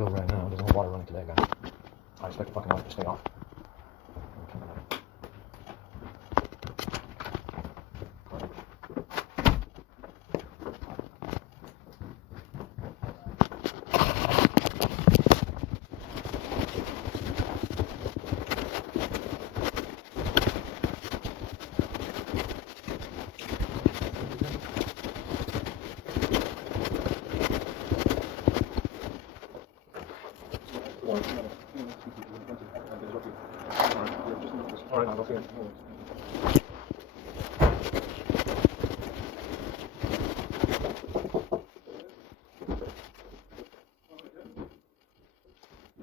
bill right now. There's no water running today, guys. I expect the fucking water to stay off. Alright, I'll see you.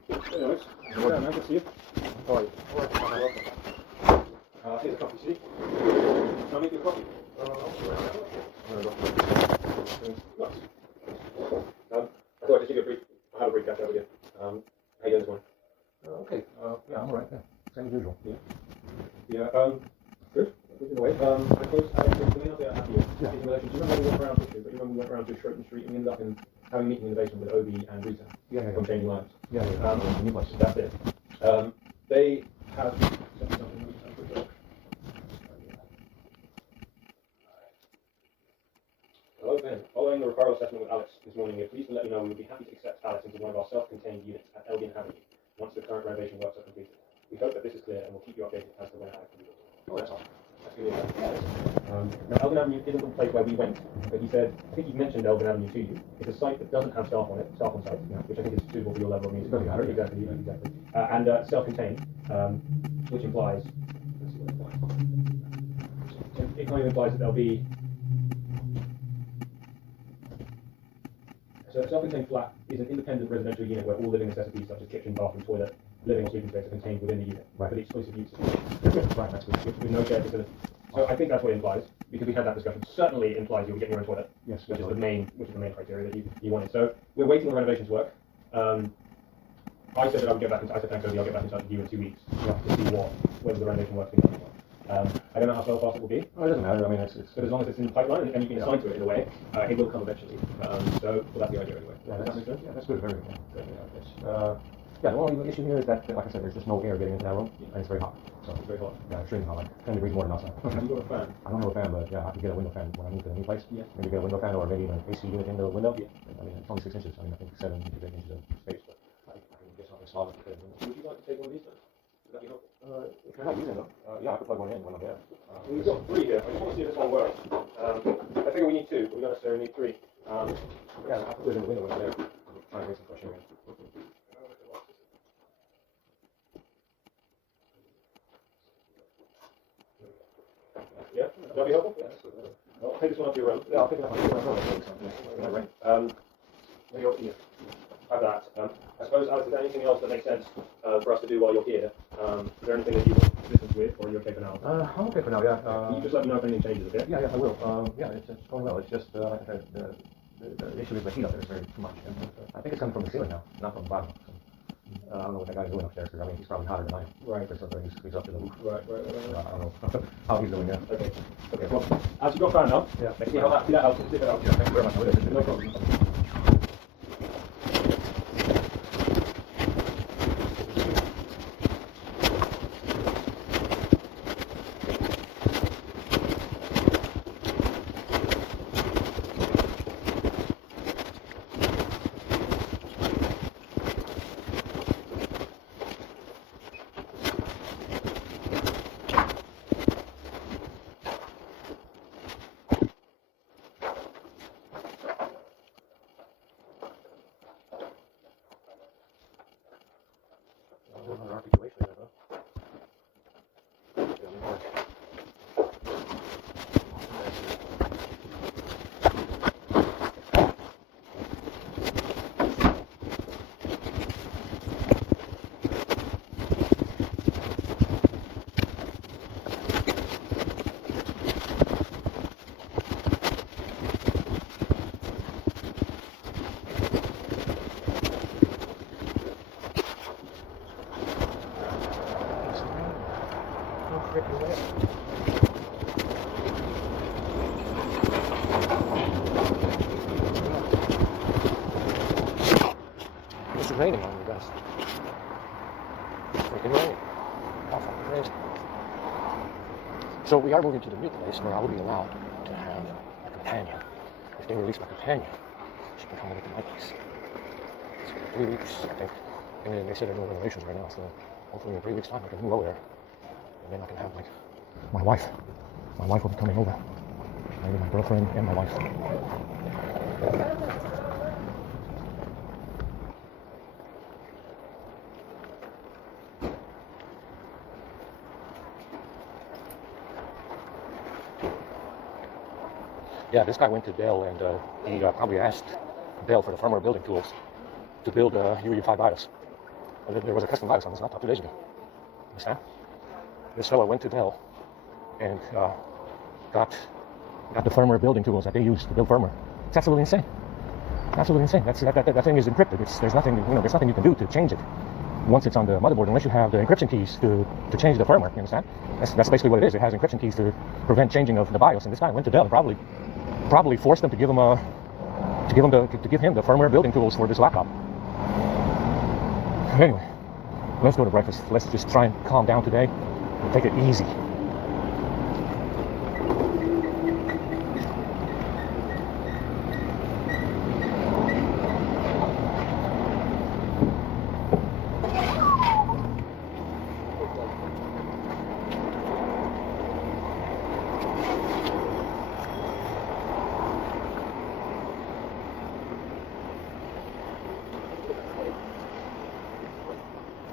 Hey, Alex. Yeah, man, good to see you. How are you? Alright, welcome. Here's a coffee, see? Can I make you a coffee? Nice. I thought I'd just give you a brief, I'll have a brief catch up with you. How you doing this morning? Okay, yeah, I'm alright, yeah. Same as usual. Yeah, good. Good in a way. I suppose the main update I have for you is in relation to, you remember we went around history, but you remember we went around to Schroeton Street and we ended up in having a meeting in the basement with Obi and Rita. From Changing Lives. New place. That's it. They have Hello, Ben. Following the referral assessment with Alex this morning, we're pleased to let you know we would be happy to accept Alex into one of our self-contained units at Elgin Avenue once the current renovation works are completed. We hope that this is clear and we'll keep you updated as to when Alex will be built. Oh, that's awesome. That's good. Now, Elgin Avenue isn't the place where we went, but he said, I think he mentioned Elgin Avenue to you. It's a site that doesn't have staff on site, which I think is suitable for your level of music. Exactly. And self-contained, which implies, it kind of implies that there'll be, so a self-contained flat is an independent residential unit where all living necessities such as kitchen, bathroom, toilet, living or sleeping space are contained within the unit for the exclusive use. Right, that's good. With no shared facility. So I think that's what it implies, because we had that discussion. Certainly it implies you'll get your own toilet. Yes, which is the main criteria that you wanted. So we're waiting on renovations work. I said that I would get back in touch. I said thanks, Obi, I'll get back in touch with you in 2 weeks to see whether the renovation work's been done or not. I don't know how fast it will be. Oh, it doesn't matter. I mean, but as long as it's in the pipeline and you can assign to it in a way, it will come eventually. So that's the idea anyway. Yeah, that's good. Very good. Yeah, the only issue here is that, like I said, there's just no air getting into that room, and it's very hot. So it's very hot. Yeah, extremely hot, like 10 degrees more than outside. Have you got a fan? I don't have a fan, but yeah, I could get a window fan when I move to a new place. Yeah. Maybe get a window fan or maybe an AC unit in the window. Yeah. I mean, it's only 6 inches. I mean, I think 7 to 8 inches of space, but I can get something solid to fit in. Would you like to take one of these then? Would that be helpful? If you're not using them, yeah, I could plug one in when I'm there. We've got 3 here. I just want to see if this one works. I figure we need 2, but we don't necessarily need 3. Yeah, I have to put it in the window when I'm there. I'm trying to make some fresh air in. Yeah, would that be helpful? Yeah, that's good. Well, I'll take this one up to your room. Yeah, I'll pick it up on your room. Right. Maybe over here. Have that. I suppose, Alex, is there anything else that makes sense for us to do while you're here? Is there anything that you want assistance with, or are you okay for now? I'm okay for now, yeah. Can you just let me know if anything changes, okay? Yeah, I will. Yeah, it's going well. It's just, like I said, the issue is the heat up there is very too much. I think it's coming from the ceiling now, not from the bottom. I don't know what that guy's doing upstairs, because I mean, he's probably hotter than I am. Right. Because he's up to the roof. Right. I don't know how he's doing that. Okay, well, as you've got found now, let's see how that helps. Yeah, thank you very much. No problem. raining on you guys. It's freaking raining. How fucking crazy. So we are moving to the new place where I will be allowed to have a companion. If they release my companion, she can come into my place. So in 3 weeks, I think. And then they said they're doing renovations right now, so hopefully in 3 weeks' time I can move over there. And then I can have like my wife. My wife will be coming over. Maybe my girlfriend and my wife. Yeah, this guy went to Dell and he probably asked Dell for the firmware building tools to build UE5 BIOS. And there was a custom BIOS on this laptop 2 days ago. Understand? This fellow went to Dell and got the firmware building tools that they use to build firmware. It's absolutely insane. Absolutely insane. That thing is encrypted. There's nothing you can do to change it once it's on the motherboard, unless you have the encryption keys to change the firmware. You understand? That's basically what it is. It has encryption keys to prevent changing of the BIOS. And this guy went to Dell and probably forced them to give him the firmware building tools for this laptop. Anyway, let's go to breakfast. Let's just try and calm down today and take it easy.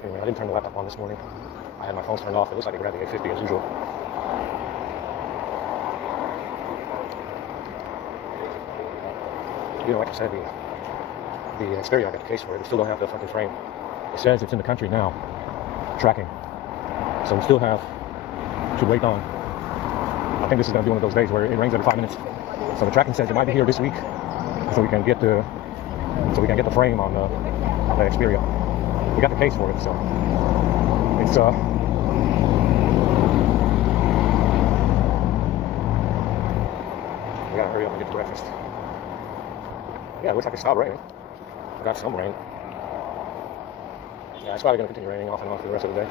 Anyway, I didn't turn the laptop on this morning. I had my phone turned off. It looks like I grabbed the 850 as usual. You know, like I said, the Xperia, I got the case for it. We still don't have the fucking frame. It says it's in the country now, tracking. So we still have to wait on. I think this is going to be one of those days where it rains every 5 minutes. So the tracking says it might be here this week, so we can get the frame on the Xperia. We got the case for it, so it's we gotta hurry up and get to breakfast. Yeah, it looks like it stopped raining. We got some rain. Yeah, it's probably gonna continue raining off and on for the rest of the day.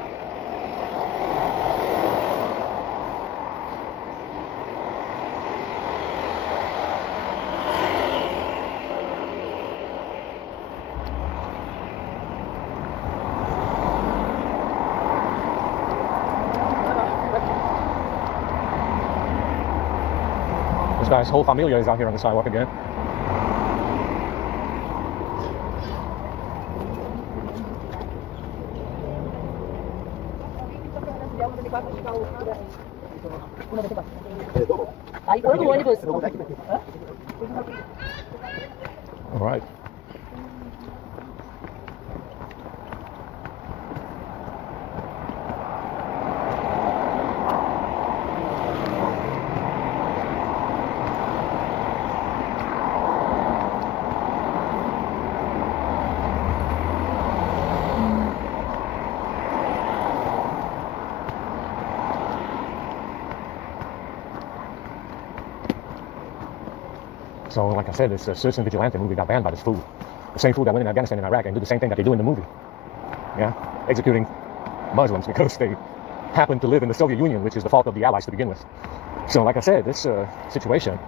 This guy's whole familia is out here on the sidewalk again. All right. So, like I said, this Citizen Vigilante movie got banned by this fool. The same fool that went in Afghanistan and Iraq and did the same thing that they do in the movie. Yeah? Executing Muslims because they happen to live in the Soviet Union, which is the fault of the Allies to begin with. So, like I said, this situation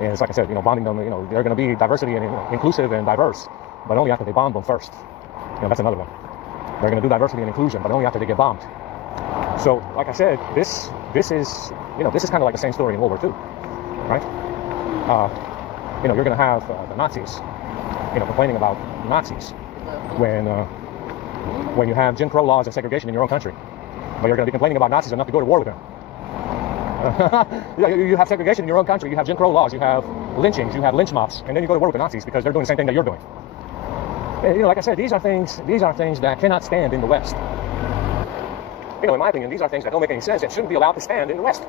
is, like I said, bombing them, they're going to be diversity and inclusive and diverse, but only after they bomb them first. That's another one. They're going to do diversity and inclusion, but only after they get bombed. So, like I said, this is kind of like the same story in World War II, right? You're going to have the Nazis, complaining about Nazis when you have Jim Crow laws and segregation in your own country. But you're going to be complaining about Nazis enough to go to war with them. You have segregation in your own country, you have Jim Crow laws, you have lynchings, you have lynch mobs, and then you go to war with the Nazis because they're doing the same thing that you're doing. Like I said, these are things that cannot stand in the West. In my opinion, these are things that don't make any sense and shouldn't be allowed to stand in the West.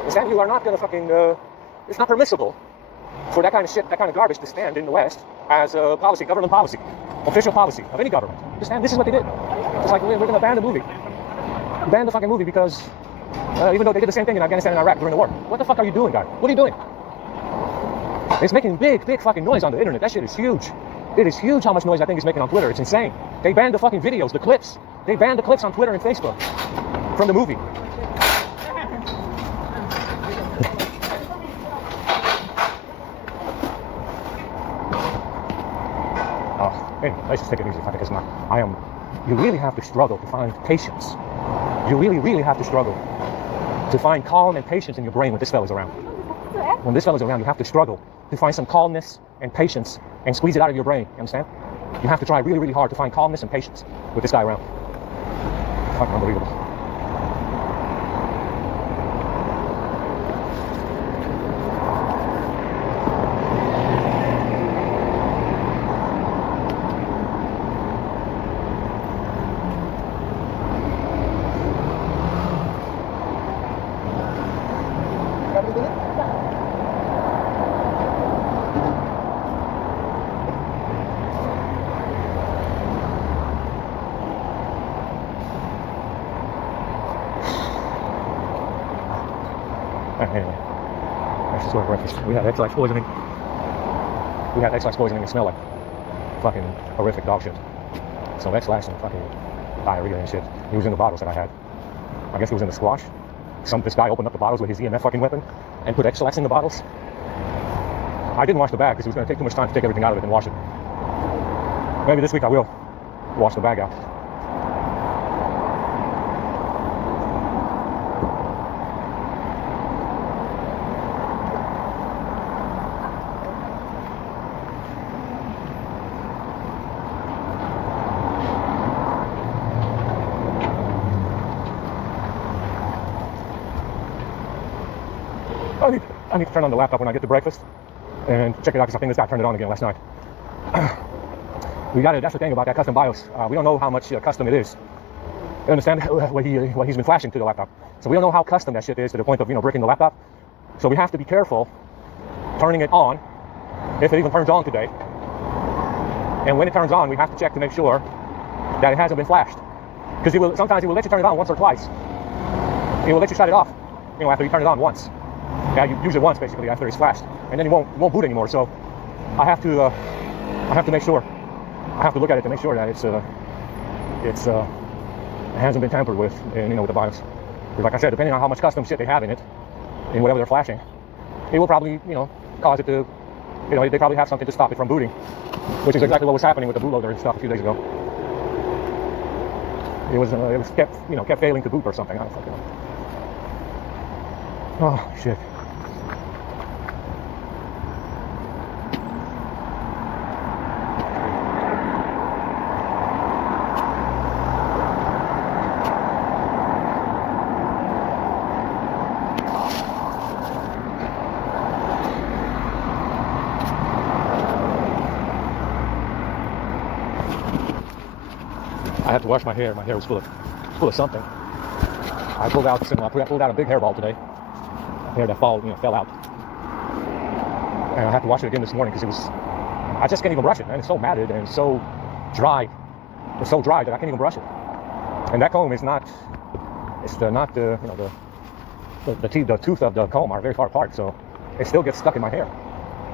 Understand? You are not going to fucking, it's not permissible for that kind of shit, that kind of garbage to stand in the West as a policy, government policy, official policy of any government. Understand? This is what they did. It's like, we're going to ban the movie. Ban the fucking movie because even though they did the same thing in Afghanistan and Iraq during the war. What the fuck are you doing, guy? What are you doing? It's making big fucking noise on the internet. That shit is huge. It is huge how much noise that thing is making on Twitter. It's insane. They banned the fucking videos, the clips. They banned the clips on Twitter and Facebook from the movie. Anyway, let's just take it easy, because you really have to struggle to find patience. You really, really have to struggle to find calm and patience in your brain when this fellow's around. When this fellow's around, you have to struggle to find some calmness and patience and squeeze it out of your brain. You understand? You have to try really, really hard to find calmness and patience with this guy around. Fucking unbelievable. Anyway, that's just what breakfast. We had X-lax poisoning. We had X-lax poisoning and smell like fucking horrific dog shit. So X-lax and fucking diarrhea and shit. He was in the bottles that I had. I guess he was in the squash. This guy opened up the bottles with his EMF fucking weapon and put X-lax in the bottles. I didn't wash the bag because it was going to take too much time to take everything out of it and wash it. Maybe this week I will wash the bag out. I need to turn on the laptop when I get to breakfast and check it out, because I think this guy turned it on again last night. That's the thing about that custom BIOS. We don't know how much custom it is. You understand what he's been flashing to the laptop. So we don't know how custom that shit is to the point of, breaking the laptop. So we have to be careful turning it on, if it even turns on today. And when it turns on, we have to check to make sure that it hasn't been flashed. Because sometimes he will let you turn it on once or twice. He will let you shut it off, after you turn it on once. Yeah, you use it once basically after it's flashed, and then it won't boot anymore. So I have to make sure. I have to look at it to make sure that it hasn't been tampered with, and with the BIOS. Because like I said, depending on how much custom shit they have in it, in whatever they're flashing, it will probably cause it to, they probably have something to stop it from booting, which is exactly what was happening with the bootloader and stuff a few days ago. It was kept failing to boot or something. I don't fucking know. Oh shit. I had to wash my hair. My hair was full of something. I pulled out a big hairball today. Hair that fell out. And I had to wash it again this morning because I just can't even brush it, man. It's so matted and so dry. It's so dry that I can't even brush it. And that comb is not the tooth of the comb are very far apart, so it still gets stuck in my hair.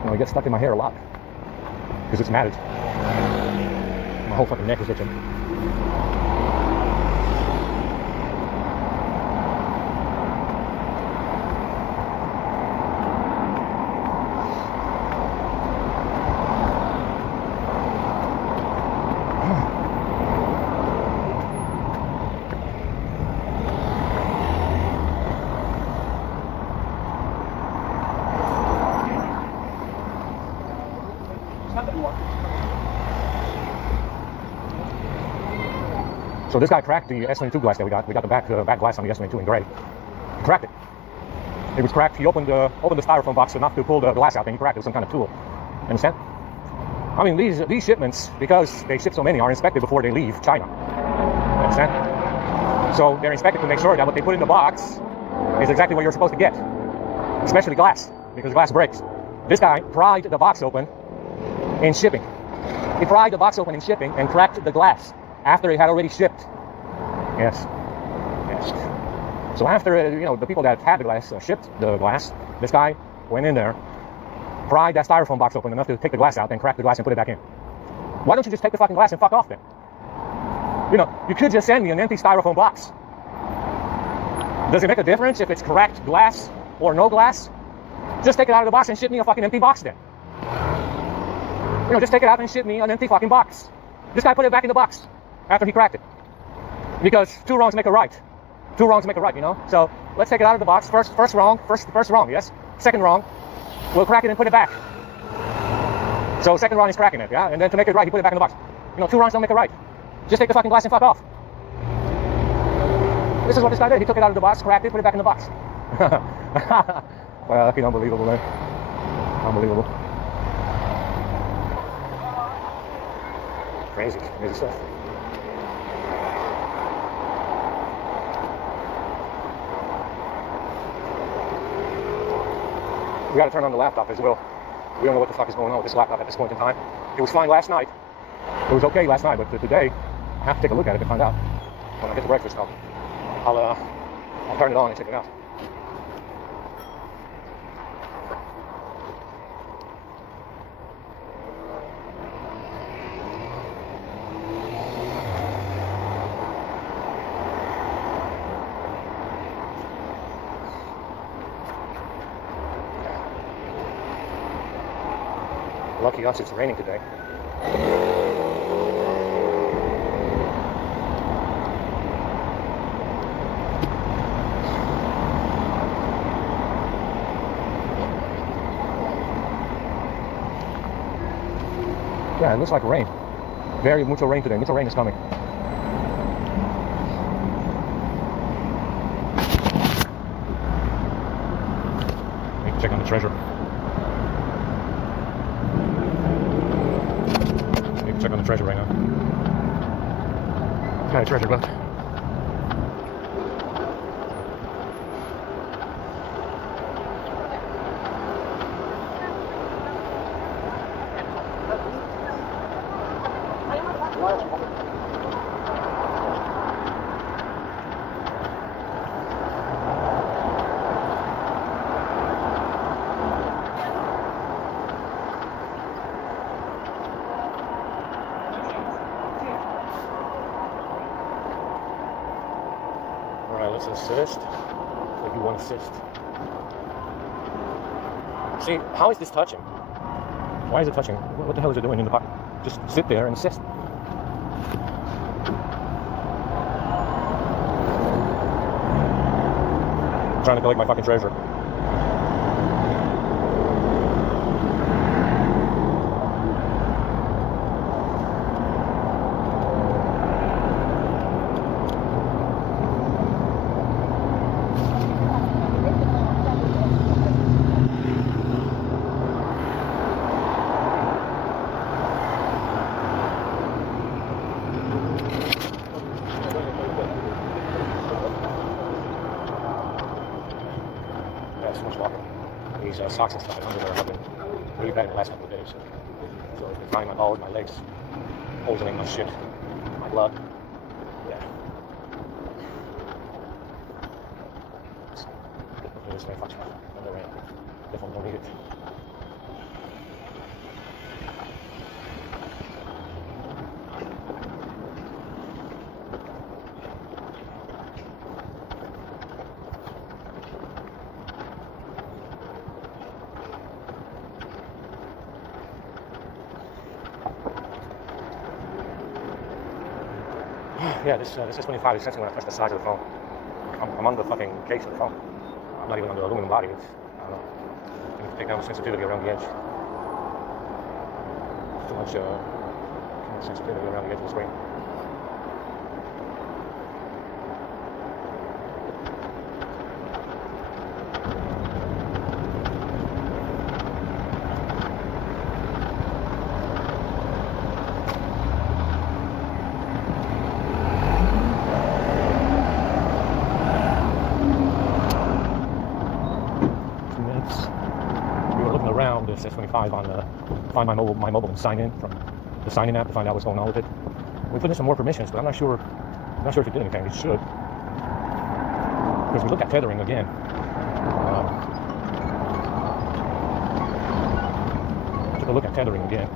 It gets stuck in my hair a lot because it's matted. My whole fucking neck is itching. So this guy cracked the S22 glass that we got. We got the back glass on the S22 in gray. He cracked it. It was cracked. He opened the styrofoam box enough to pull the glass out, and he cracked it with some kind of tool. Understand? I mean, these shipments, because they ship so many, are inspected before they leave China. Understand? So they're inspected to make sure that what they put in the box is exactly what you're supposed to get. Especially glass, because glass breaks. This guy pried the box open in shipping. He pried the box open in shipping and cracked the glass after it had already shipped. Yes. So after, the people that had the glass shipped the glass, this guy went in there, pried that styrofoam box open enough to take the glass out, and cracked the glass and put it back in. Why don't you just take the fucking glass and fuck off then? You know, you could just send me an empty styrofoam box. Does it make a difference if it's cracked glass or no glass? Just take it out of the box and ship me a fucking empty box then. You know, just take it out and ship me an empty fucking box. This guy put it back in the box after he cracked it. Because 2 wrongs make a right. 2 wrongs make a right, you know? So let's take it out of the box. First wrong, yes? Second wrong, we'll crack it and put it back. So second wrong is cracking it, yeah? And then to make it right, he put it back in the box. You know, 2 wrongs don't make a right. Just take the fucking glass and fuck off. This is what this guy did. He took it out of the box, cracked it, put it back in the box. Well, fucking unbelievable, man. Unbelievable. Crazy stuff. We gotta turn on the laptop as well. We don't know what the fuck is going on with this laptop at this point in time. It was fine last night. It was okay last night, but today, I have to take a look at it to find out. When I get to breakfast, I'll turn it on and check it out. Lucky us, it's raining today. Yeah, it looks like rain. Very mucho rain today. Mucho rain is coming. Need to check on the treasure. Check on the treasure right now. Got a treasure left. Alright, let's assist. We do one assist. See, how is this touching? Why is it touching? What the hell is it doing in the pocket? Just sit there and assist. I'm trying to collect my fucking treasure. So much walking. These socks and stuff and underwear have been really bad in the last couple of days. So I've been finding my balls, my legs, poisoning my shit, my blood. Yeah. Hopefully this may fuck stuff. No rain. Definitely don't need it. Yeah, this S25 is sensing when I press the size of the phone. I'm on the fucking case of the phone. I'm not even on the aluminum body. It's, I don't know. I need to take down the sensitivity around the edge. Too much sensitivity around the edge of the screen. This S25 on find my mobile and sign in from the sign-in app to find out what's going on with it. We put in some more permissions, but I'm not sure if it did anything. It should, because we look at tethering again. Took a look at tethering again.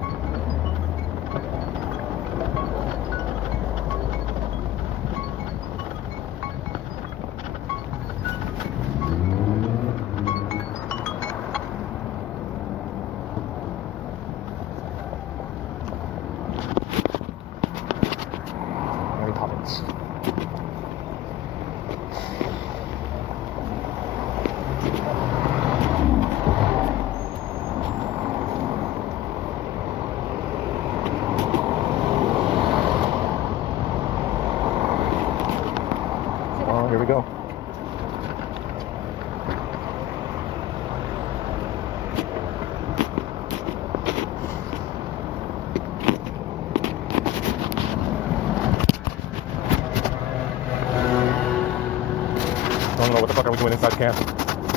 don't know what the fuck are we doing inside camp.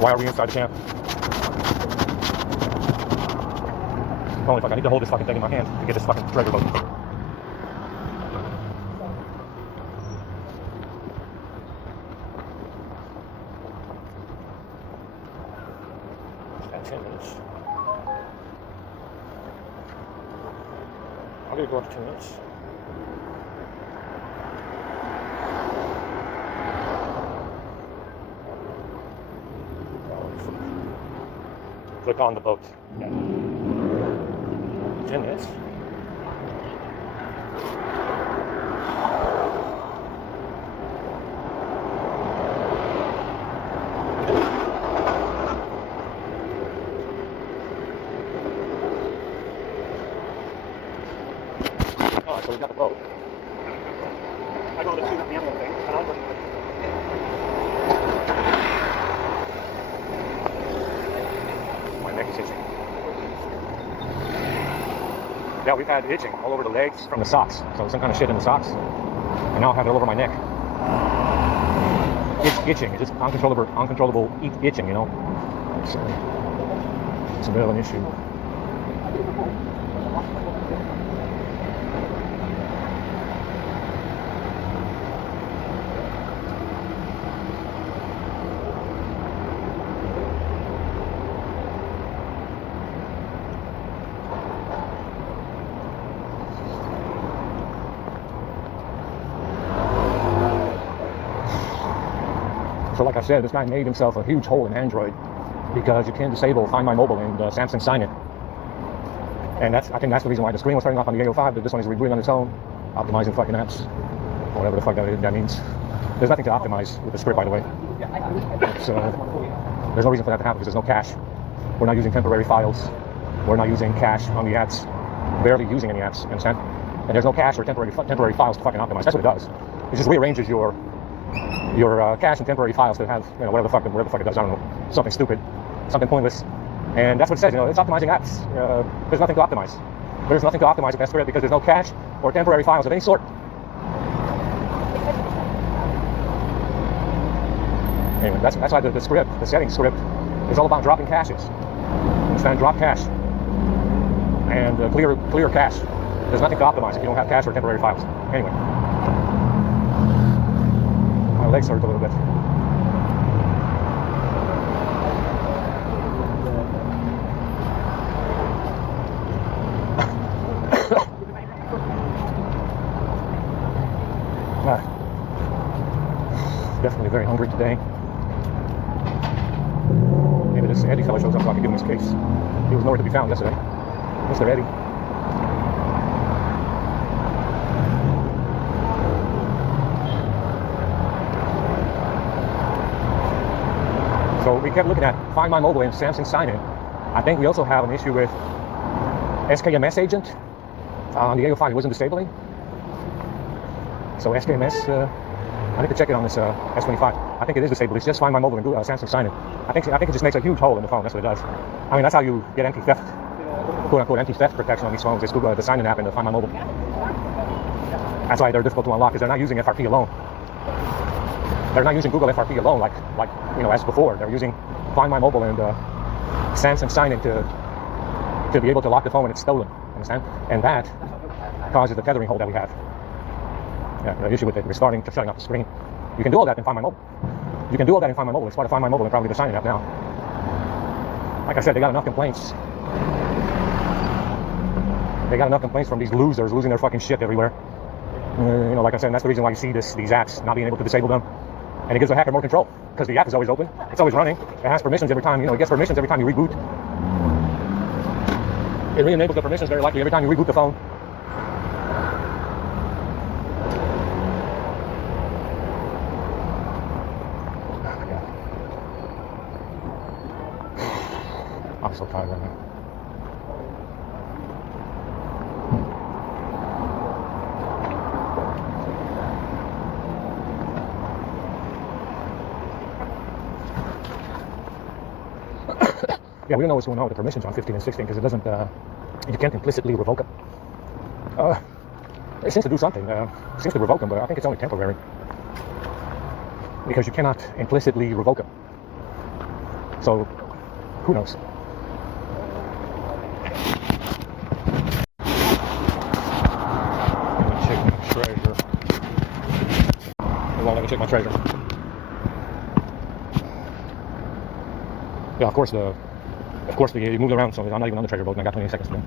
Why are we inside camp? Holy fuck, I need to hold this fucking thing in my hand to get this fucking treasure boat. That's 10 minutes. I'm gonna go up to 2 minutes. Click on the boat. Yeah. 10 minutes. Oh, so we got the boat. I got the two animal thing, and I'm going My neck is itching. Yeah, we've had itching all over the legs from the socks. So some kind of shit in the socks. And now I have it all over my neck. It's itching. It's just uncontrollable itching, you know. It's a bit of an issue. So like I said, this guy made himself a huge hole in Android because you can't disable Find My Mobile and Samsung Sign It. And I think that's the reason why the screen was turning off on the A05, but this one is rebooting on its own, optimizing fucking apps. Whatever the fuck that means. There's nothing to optimize with the script, by the way. So there's no reason for that to happen because there's no cache. We're not using temporary files. We're not using cache on the apps. Barely using any apps, you understand? And there's no cache or temporary files to fucking optimize. That's what it does. It just rearranges your cache and temporary files to have, you know, whatever the fuck it does. I don't know, something stupid, something pointless, and that's what it says. You know, it's optimizing apps. There's nothing to optimize. There's nothing to optimize with that script because there's no cache or temporary files of any sort. Anyway, that's why the script, the settings script, is all about dropping caches. Understand? Drop cache and clear cache. There's nothing to optimize if you don't have cache or temporary files. Anyway. My legs hurt a little bit. Definitely very hungry today. Maybe this Eddie fellow shows up so I can give him his case. He was nowhere to be found yesterday. Mr. Eddie. So we kept looking at Find My Mobile and Samsung Sign In. I think we also have an issue with SKMS agent on the A05. It wasn't disabling. So SKMS, I need to check it on this S25. I think it is disabled. It's just Find My Mobile and Google, Samsung Sign In. I think it just makes a huge hole in the phone. That's what it does. I mean, that's how you get anti-theft, quote-unquote anti-theft protection on these phones. It's Google, the Sign In app and the Find My Mobile. That's why they're difficult to unlock because they're not using FRP alone. They're not using Google FRP alone like you know, as before. They're using Find My Mobile and Samsung Sign In to be able to lock the phone when it's stolen. Understand? And that causes the tethering hole that we have. Yeah, the issue with it, restarting to shutting off the screen. You can do all that in Find My Mobile. You can do all that in Find My Mobile. It's part of Find My Mobile and probably the Sign In app now. Like I said, they got enough complaints. They got enough complaints from these losers losing their fucking shit everywhere. You know, like I said, and that's the reason why you see these apps not being able to disable them. And it gives the hacker more control because the app is always open. It's always running. It has permissions every time. You know, it gets permissions every time you reboot. It re-enables the permissions very likely every time you reboot the phone. I'm so tired right now. Yeah, we don't know what's going on with the permissions on 15 and 16 because it doesn't, you can't implicitly revoke them. It seems to do something. It seems to revoke them, but I think it's only temporary. because you cannot implicitly revoke them. So, who knows? Let me check my treasure. It won't let me check my treasure. Yeah, of course it moved around, so I'm not even on the treasure boat, and I got 20 seconds to go.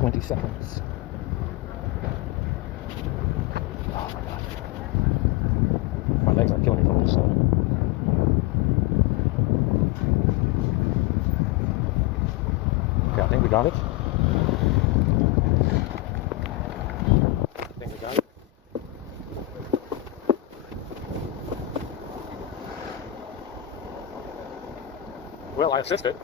20 seconds. Oh my god. My legs are killing me from this. Okay, I think we got it. Well, I assisted.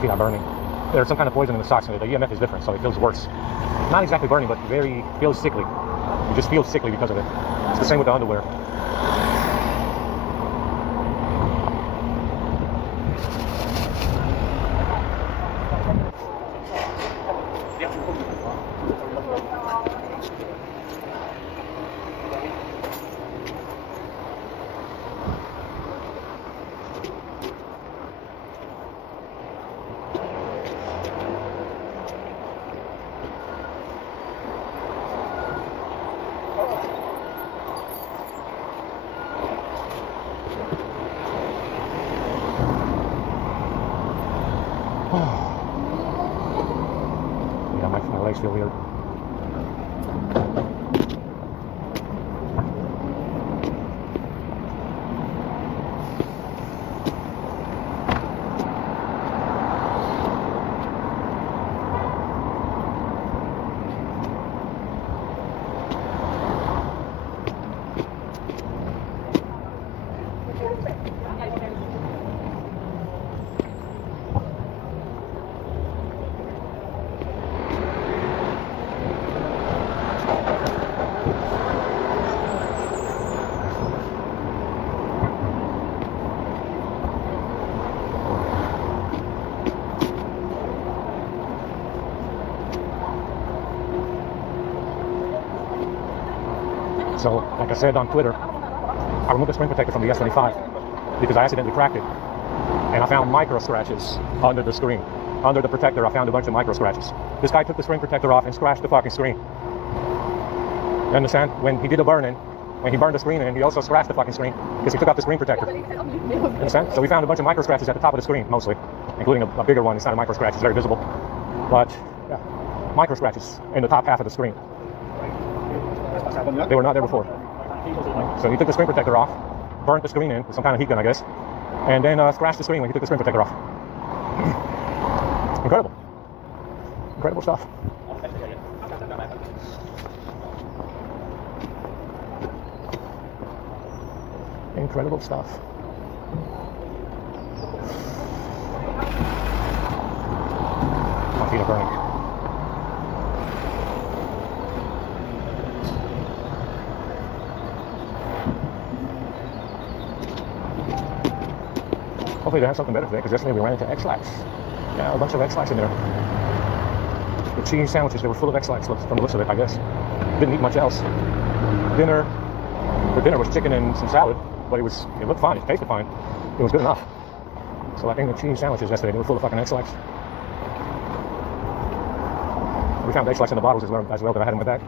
Feet are burning. There's some kind of poison in the socks, and the EMF is different, so it feels worse. Not exactly burning, but feels sickly. You just feel sickly because of it. It's the same with the underwear. Yeah, my legs feel weird. So, like I said on Twitter, I removed the screen protector from the S25 because I accidentally cracked it. And I found micro scratches under the screen. Under the protector, I found a bunch of micro scratches. This guy took the screen protector off and scratched the fucking screen. You understand? When he did the burn-in, when he burned the screen in, he also scratched the fucking screen because he took out the screen protector. You understand? So we found a bunch of micro scratches at the top of the screen, mostly, including a bigger one. It's not a micro scratch, it's very visible. But, yeah, micro scratches in the top half of the screen. They were not there before. So he took the screen protector off, burnt the screen in with some kind of heat gun, I guess, and then scratched the screen when he took the screen protector off. Incredible. Incredible stuff. Incredible stuff. My feet are burning. Hopefully they have something better today, because yesterday we ran into X-Lax. Yeah, a bunch of X-Lax in there. The cheese sandwiches, they were full of X-Lax from the looks of it, I guess. Didn't eat much else. Dinner, for dinner was chicken and some salad, but it looked fine, it tasted fine. It was good enough. So I think the cheese sandwiches yesterday, they were full of fucking X-Lax. We found X-Lax in the bottles as well that I had in my bag.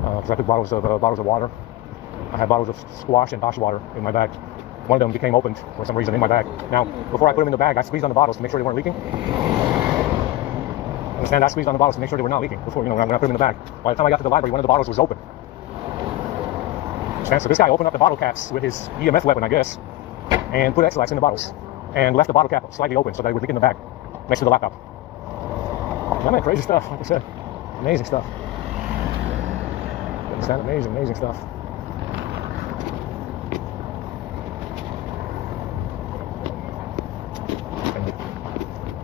Because I took bottles of water. I had bottles of squash and dash water in my bag. One of them became opened for some reason in my bag. Now, before I put them in the bag, I squeezed on the bottles to make sure they weren't leaking. And Understand? I squeezed on the bottles to make sure they were not leaking before, when I put them in the bag. By the time I got to the library, one of the bottles was open. Understand? So this guy opened up the bottle caps with his EMF weapon, I guess, and put extracts in the bottles, and left the bottle cap slightly open so that it would leak in the bag next to the laptop. Yeah, man, crazy stuff, like I said. Amazing stuff. Understand? Amazing stuff.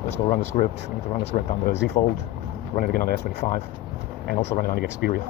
Let's go run the script. We need to run the script on the Z Fold, run it again on the S25, and also run it on the Xperia.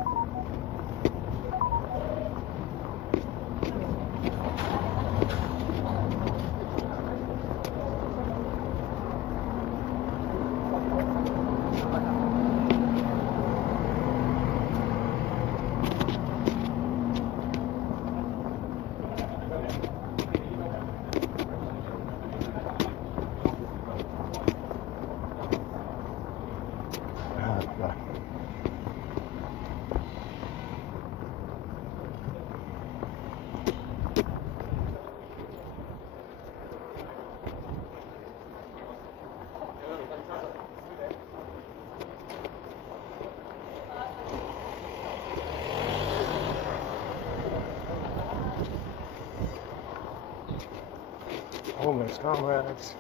Homeless comrades.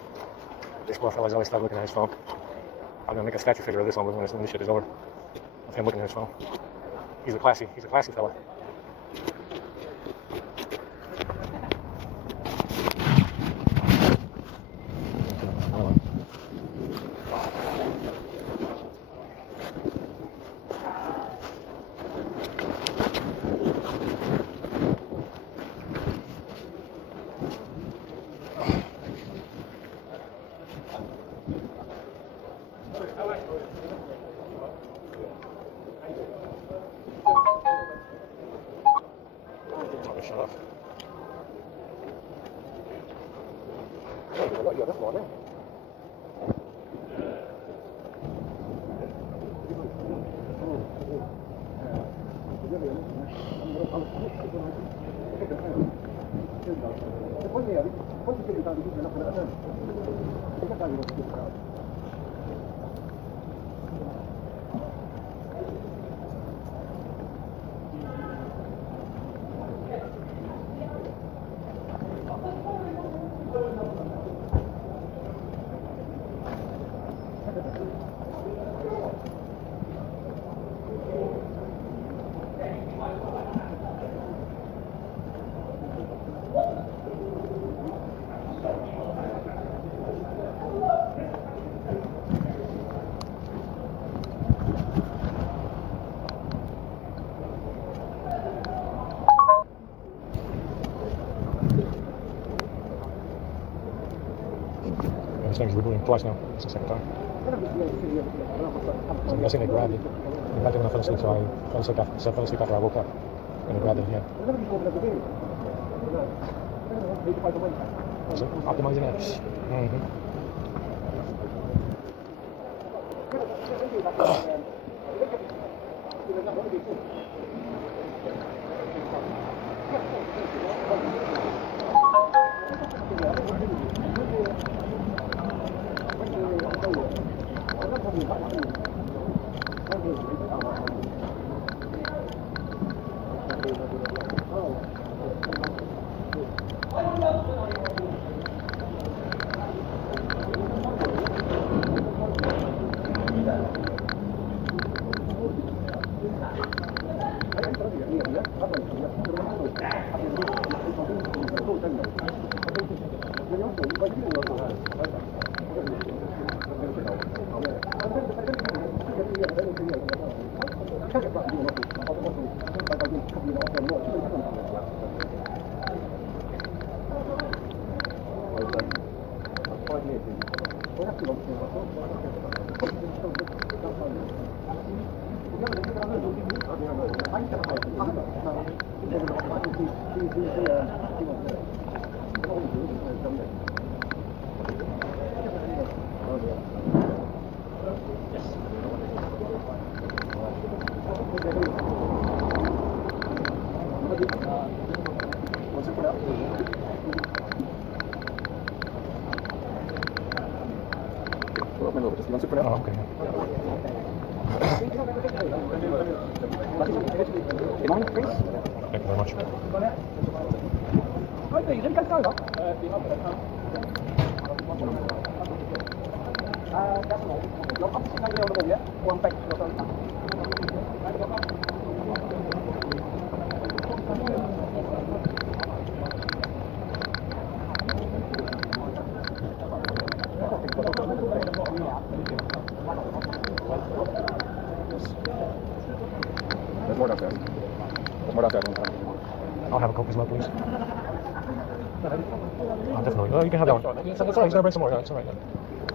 This poor fella's always stuck looking at his phone. I'm gonna make a statue figure of this one when this shit is over. Of him looking at his phone. He's a classy fella. Shut off. Yeah, that's one, This thing's rebooting twice now. It's the second time. So I'm guessing they grabbed it. They grabbed it when I fell asleep, so I fell asleep after I woke up. And they grabbed it again. So, optimizing apps. Oh, okay. Thank you very much. There's more downstairs. There's more downstairs. I'll have a Coke as well, please. Definitely. Oh, you can have that one. It's all right. He's gonna bring some more. Yeah, it's all right.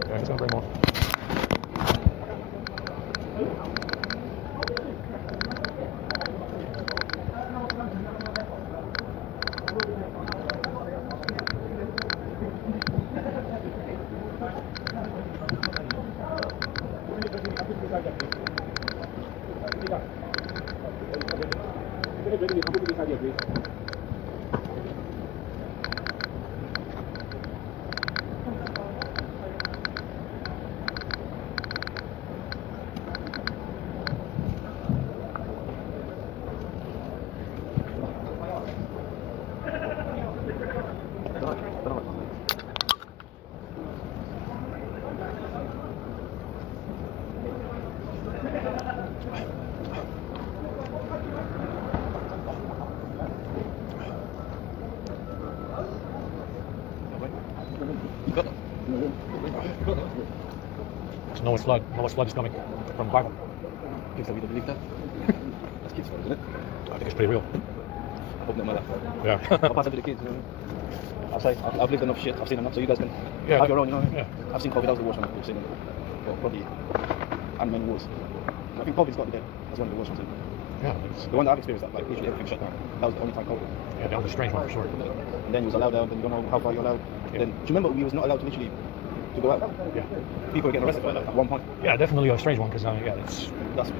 Yeah, he's gonna bring more. There's Noah's flood. Noah's flood is coming from the Bible. Kids that we don't believe that. That's kids' fault, isn't it? I think it's pretty real. Open up my laptop. Yeah. I'll pass it to the kids. You know? I'll say, I've lived enough shit. I've seen enough, so you guys can Yeah. have your own. You know. Yeah. I've seen COVID. That was the worst one I've seen. Well, probably and many wars. I think COVID's got to be there. That's one of the worst ones. Isn't it? Yeah. It's, The one that I've experienced, that like literally everything shut down. That was the only time COVID. yeah, that was a strange one for sure. And then you was allowed out, then you don't know how far you're allowed. Yeah. Then do you remember we was not allowed to literally to go out? Yeah. People were getting arrested for that at one point. Yeah, definitely a strange one because yeah, it's That's I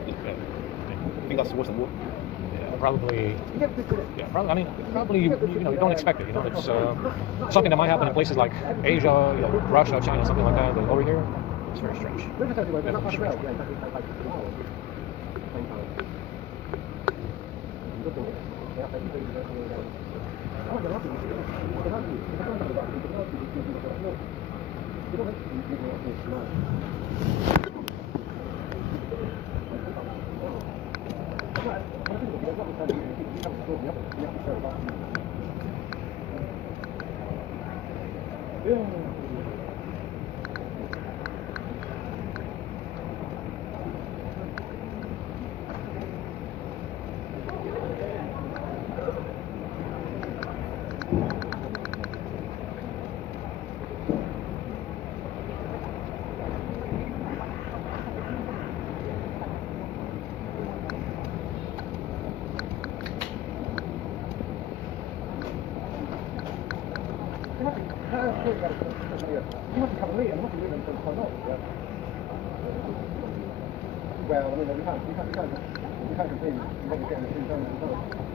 think that's worse than war. probably I mean, probably you know you don't expect it. You know, it's something that might happen in places like Asia, you know, Russia, China, something like that. But over here, it's very strange. Definitely strange. Well, I mean, we can't continue. What we're getting the thing done.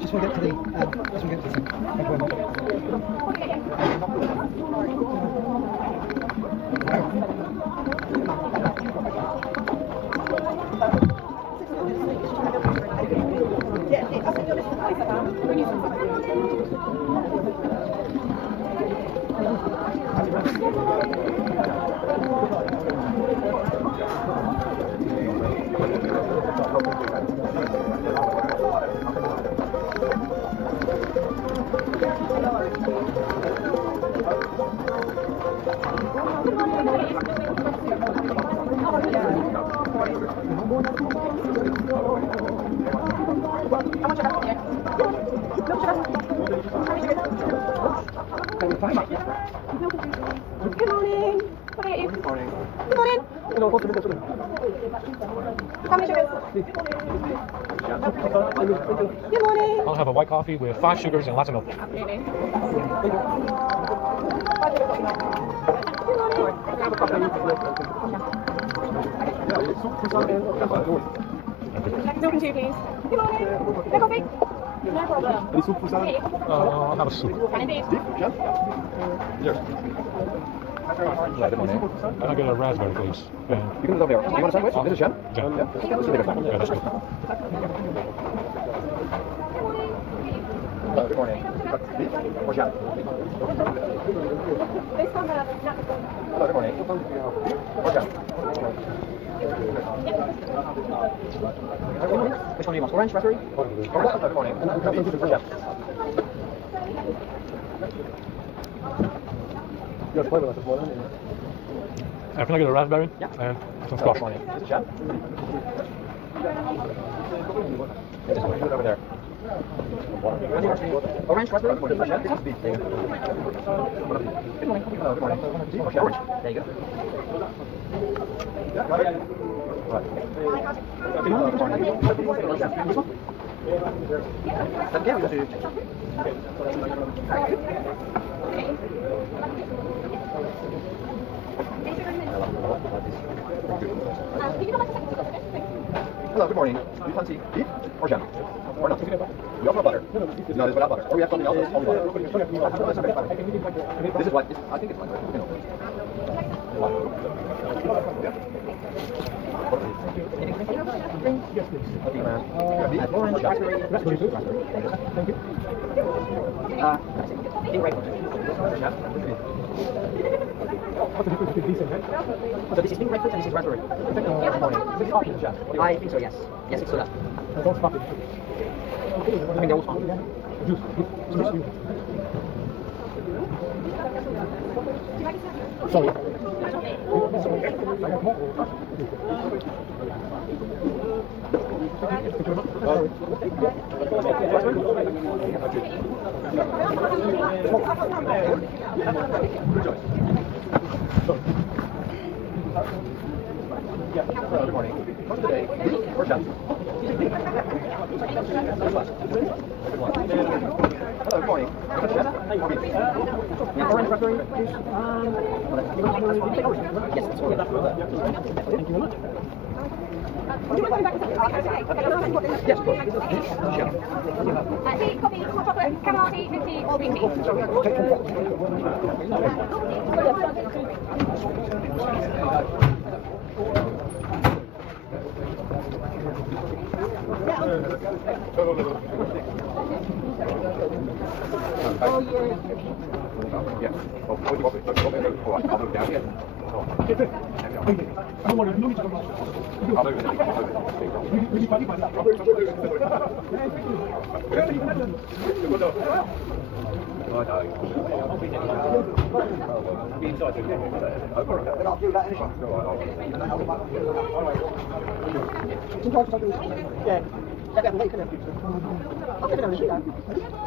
Just want to get to the thing. Thank you very much. Good morning. What are you? Good morning. Good morning. How many sugars? Good morning. I'll have a white coffee with 5 sugars and lots of milk. Really? Milk and tea, please. Good morning. No coffee? No problem. Any soup for salad? I'll have a soup. Can I please? Yes. Good morning. Can I get a raspberry, please? And You can go there. You want a sandwich? This is Jen. Jen. Yeah. Yeah, that's good. Good morning. Beef or Jen? Hello, good morning. Or Jen? Which one do you want? Orange, raspberry? Orange. Good morning. Or Jen? Yes, flavor this morning. Can I get a raspberry? Yeah. And some squash. This is Jen. Over there. Orange, raspberry? This is Jen. This is beef. There you go. Good morning. Hello, good morning. Orange. There you go. Yeah, got it. Right. Good morning. This one? Yeah, we got to... Hello, good morning. Do you fancy beef or jam? Or not? We also have butter. No, this is without butter. Or we have something else that's only butter. This is what, I think it's like, you know. Yes, please. Okay, man. Beef, orange, raspberry. Thank you. Pink right. What's the difference between these and that? So this is pink grapefruit and this is raspberry. I think so, yes. Yes, it's soda. Don't stop it. I mean, they all stop. Juice. Sorry. Good morning. What's today? Beef or jam? Hello, good morning. Yeah, orange raspberry juice. Yes, it's all good. Thank you very much. Do you want to go back to Yes, of course. Sure. tea, coffee, hot chocolate, chamomile tea, mint tea, or green tea? Oh, yeah. Yeah. Oh, what do you want? Oh, I'll move down here. I'll move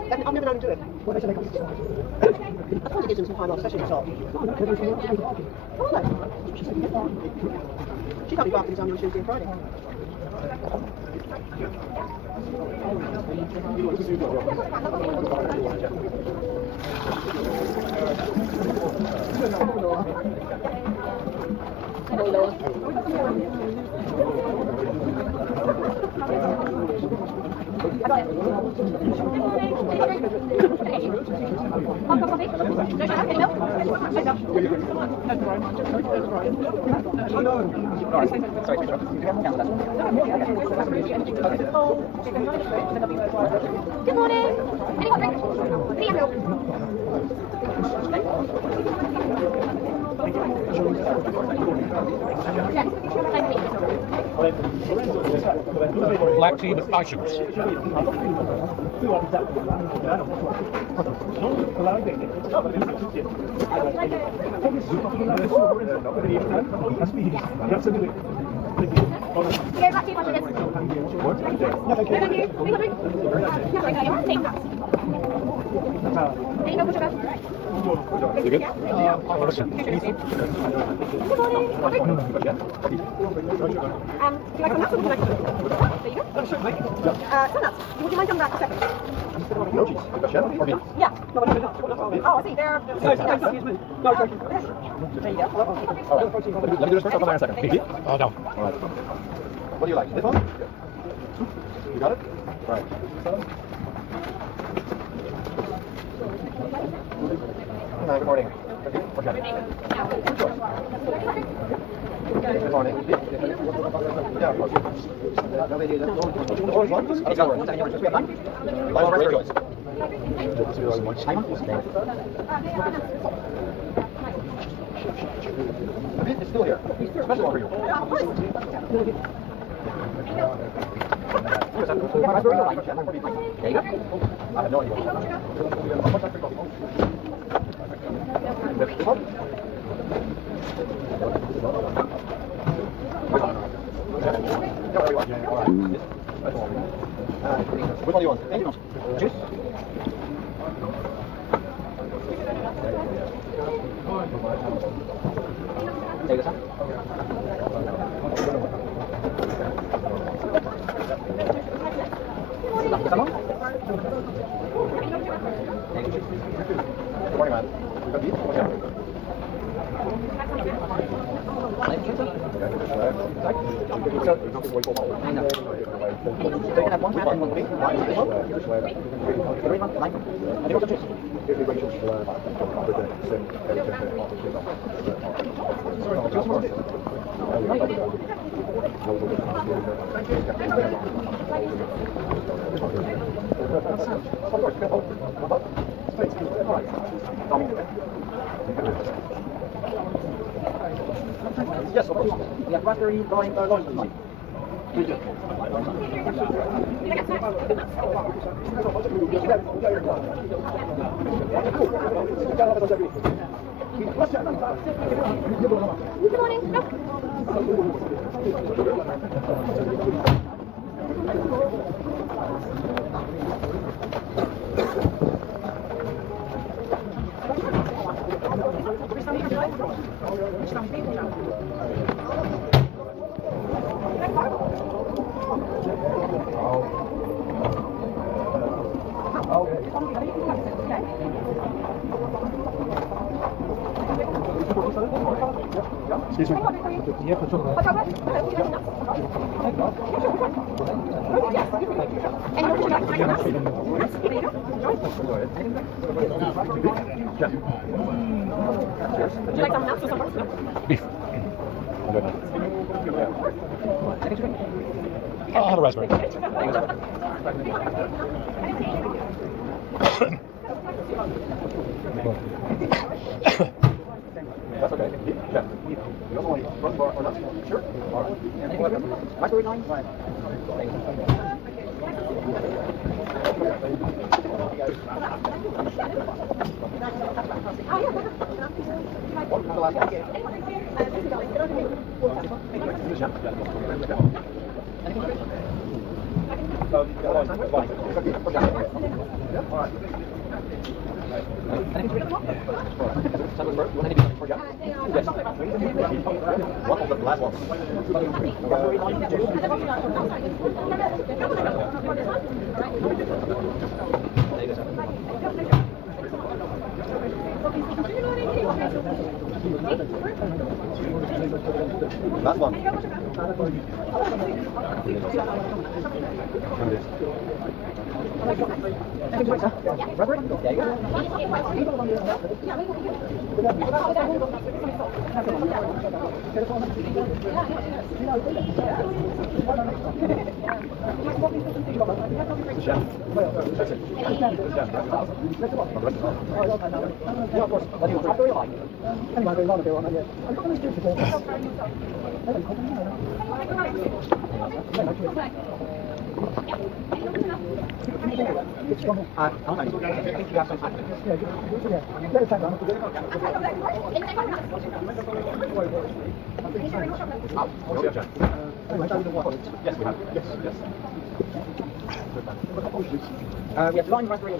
Yeah, I've never known him to do it. suppose it gives them some time off, especially at the top. Oh, no. She can't be barking on you on Tuesday and Friday. Good morning. Any hot drinks? Any milk? Black tea with iTunes. Yeah, black tea, watch this. No, thank you. Any hot drinks? Yeah, thank you. Take that. Any milk or sugar? You good? Good morning. Hot drink? Do you like some nuts or would you like some? There you go. Some nuts. Would you mind coming back a second? Yeah. Oh, I see. They're... Excuse me. No, there you go. Let me do this first. I'll come back in a second. Oh, no. All right. What do you like? This one? You got it? All right. Hi, good morning. Okay. Good choice. Good morning. Yeah, of course. Orange one? I'll take orange. We have time? Lime orange, choice. It's still here. Special one for you. There you go. I have no idea. This one? Which one do you want? Juice? Take this one. Good morning, man. We got beef? Yeah. They can have one cat and one pig. Three months, 9. And you want some Yes, of course. We have raspberry, lime, lime. Good morning. Look. Excuse me. Yeah, for sure. Would you like some nuts or some fruits? Beef. I'll have a raspberry. That's okay. Yeah. You also want front bar or nuts? Sure. All right. Raspberry lime? Right. What was the last one? All right. One of the last ones. Last one. Yes, we have. Yes, yes. We have line raspberry.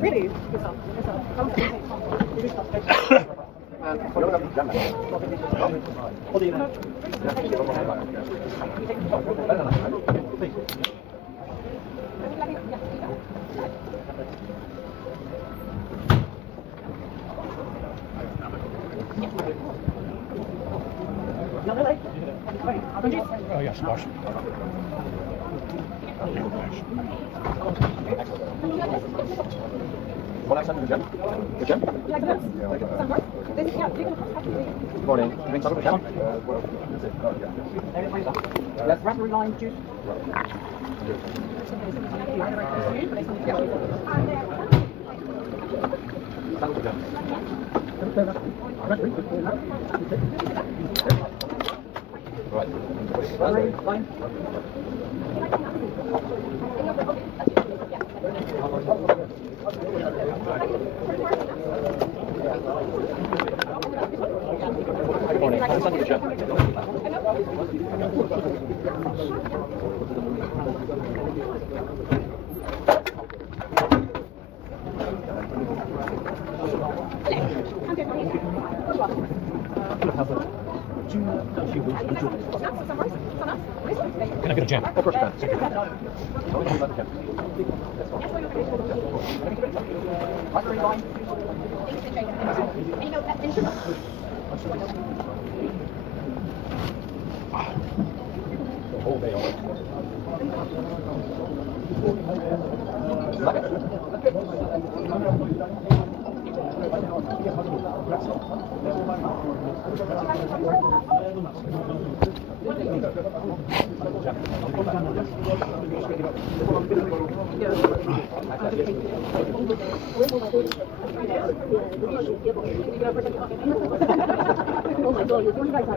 Really? Oh, yes, squash. One accent for the gem. The gem? Good morning. You drink some of the gem? That's raspberry lime juice. Right. Raspberry lime. Good morning. One accent for the gem. Can I get a jam? Of course you can. Only about the gem. Raspberry lime. The whole day on it. Like it? Oh my god, you're doing right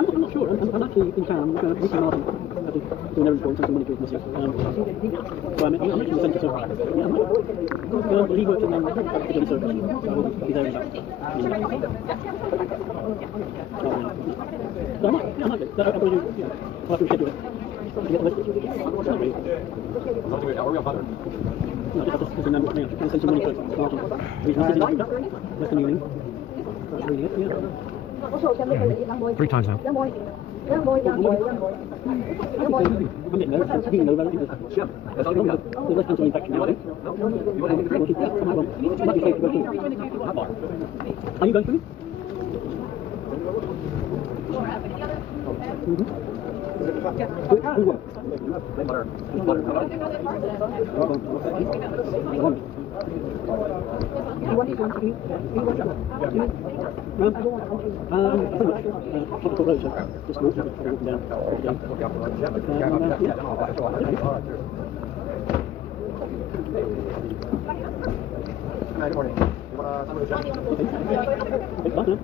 I'm not sure. I'm actually in town. I'm going to meet my mum. I've been doing errands for him, some money to him this year. So I'm actually in the centre. So yeah, I'm he works in the service. So I will be there in about. So I might do. I'll have to reschedule it. To get the list. Not really. Are we on butter? No, I just have to remember what I'm going to send some money to Martin. He's not busy Western Union. That's really it, yeah. 3 times now. I'm getting there. I'm getting there relatively. Gem. That's all you got. There's less chance of infection now. You want anything to drink? Might be safe to go through. How far? Are you going through? Then butter. Butter. Tropical rose, just north of it, walking down. Good morning. You want some of the It's butter.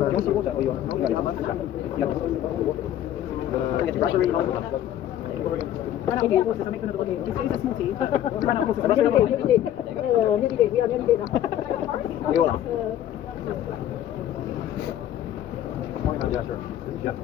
you want some water or you want raspberry and all. Run out of horses, I'm making another one here. It's a small tea. Run out of horses, I'm making another one. Nearly dead, we are nearly dead now. You want yeah, sure. This is Jeff.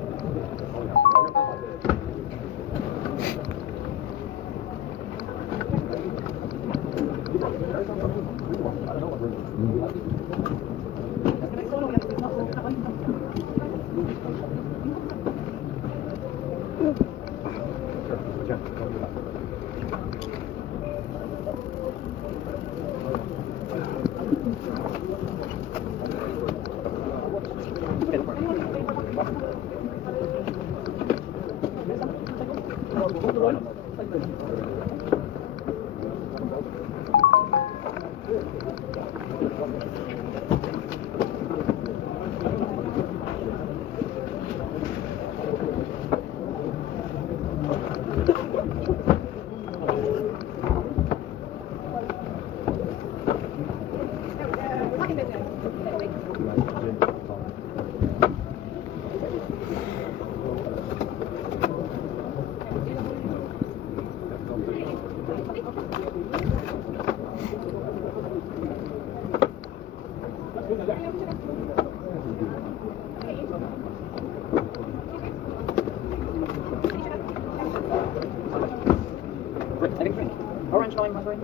Orange lime, sorry.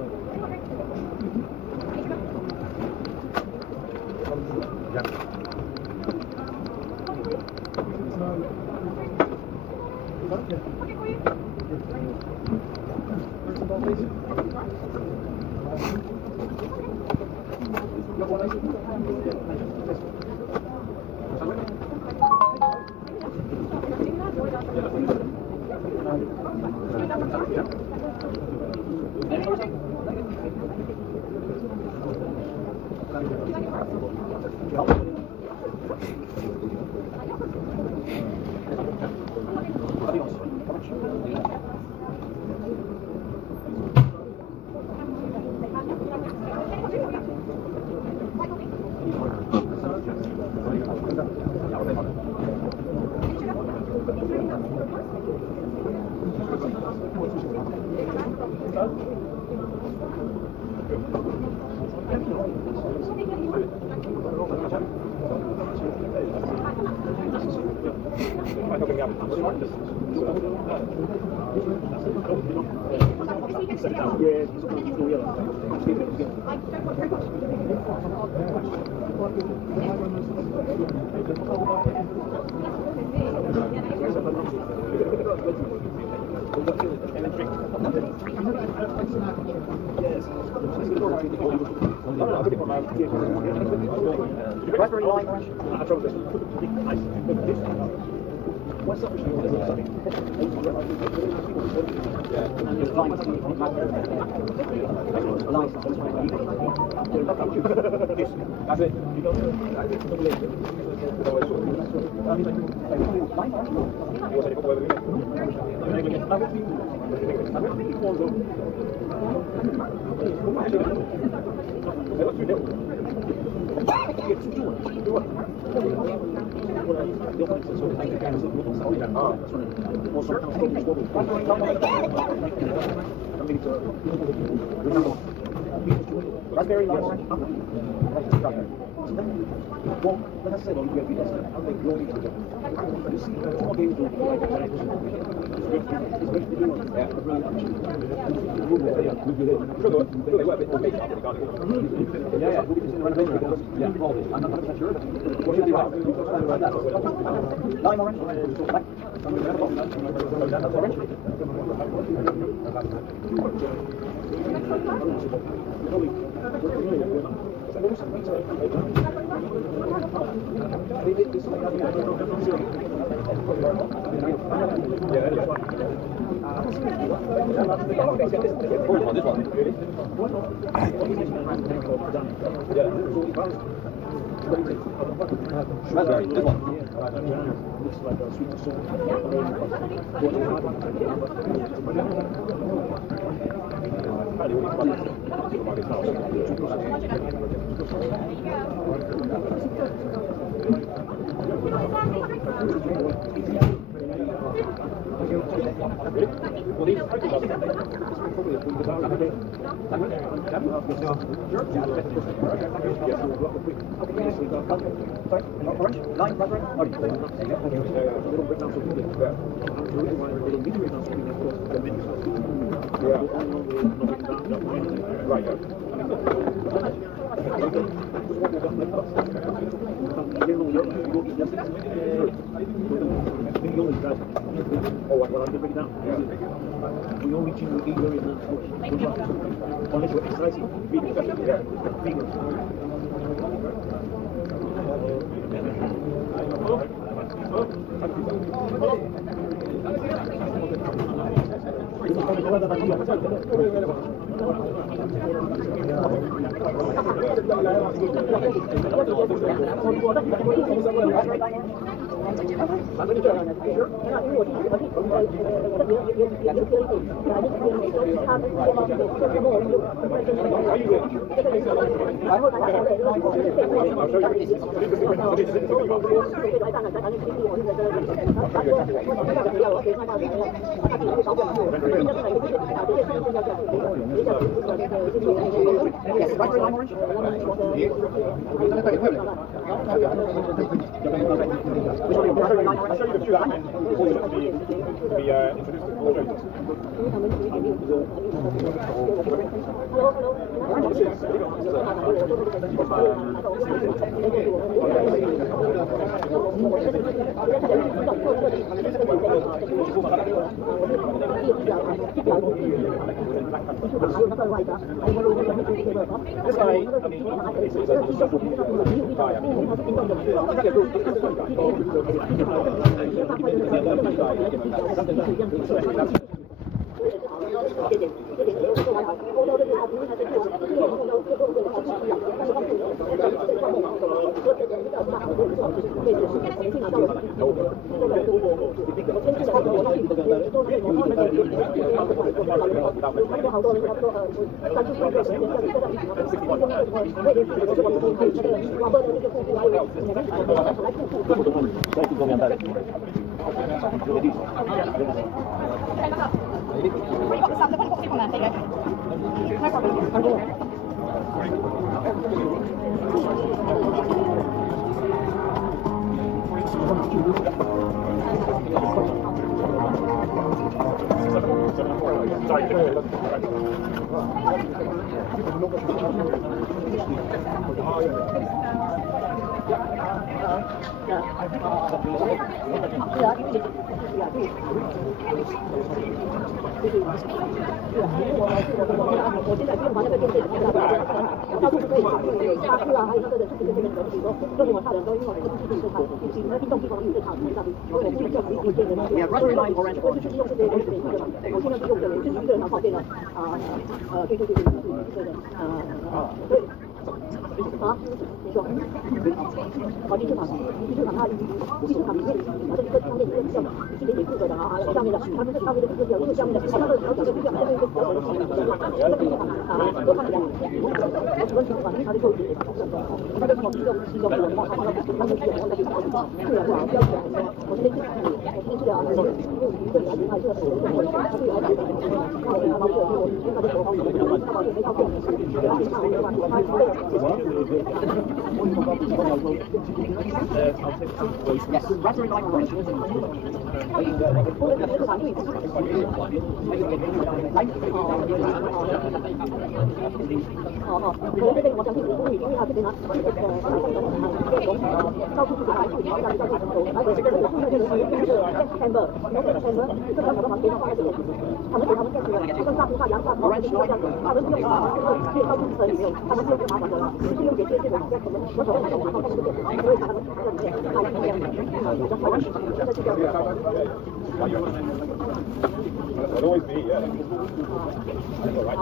Raspberry lime orange. That's it. Raspberry lime orange. Well, like I said, on the video, I think you'll need to do. You see, it's all games lime orange. Orange. On this one. Raspberry, this one. We only choose to eat very much unless you're exercising. This guy, I mean, it's a shuffle guy. Yeah, raspberry lime orange orange. 啊，你说，好，地球场，地球场它里面，这个上面有个项目，是给负责的啊，下面的他们上面的这个表，因为下面的它的小小的这样，下面一个小小的体，那个地方啊，都看起来，我主要是管它的构筑，它的一个我们它的它的是我们的这个是的，标准，我这边我是的啊，用一个小它这个是它是来讲的，那我这个我用它的手法，那么就没靠谱，对吧？那我的话，它 Yes, raspberry lime orange. It'll always be, yeah. That's all right.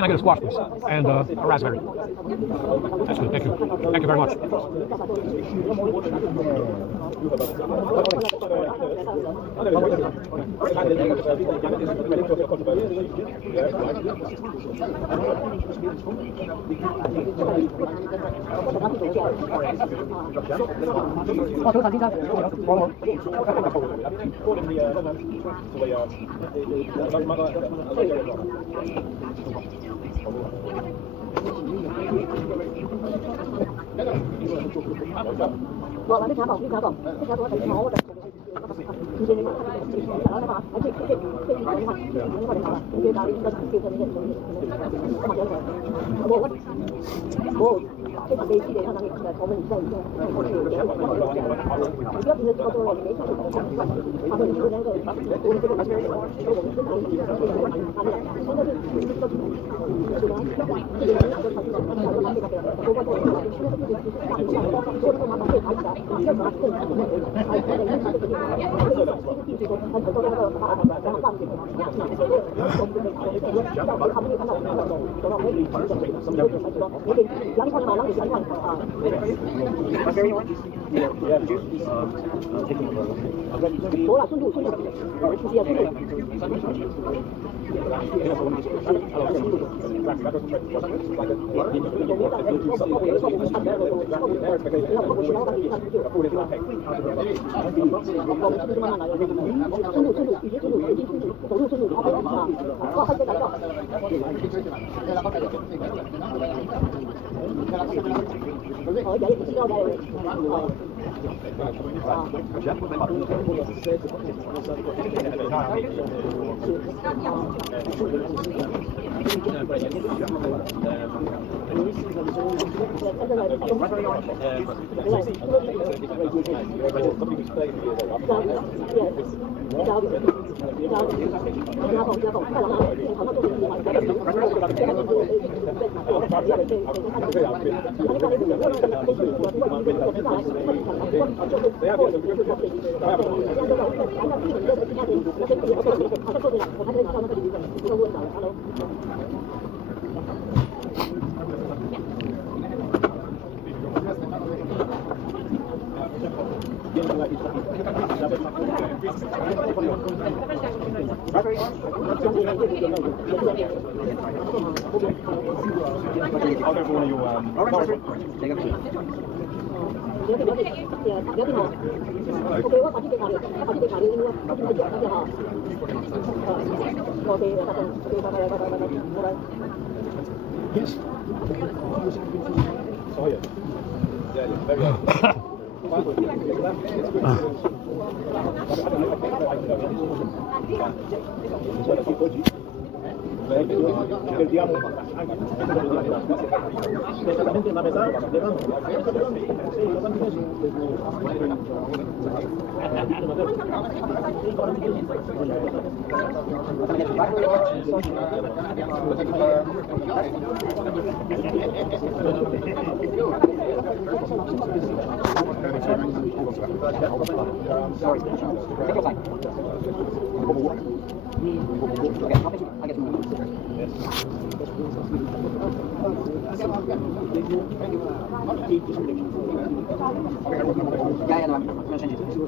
Can I get a squash, please? And a raspberry. That's good, thank you. Thank you very much. Vâng, biết khá bỏng, thấy máu rồi. Yes. Oh, yeah. Yeah, yeah, very Sorry. Take your time. Okay, I'll get you. Yeah, no, I'm gonna change it.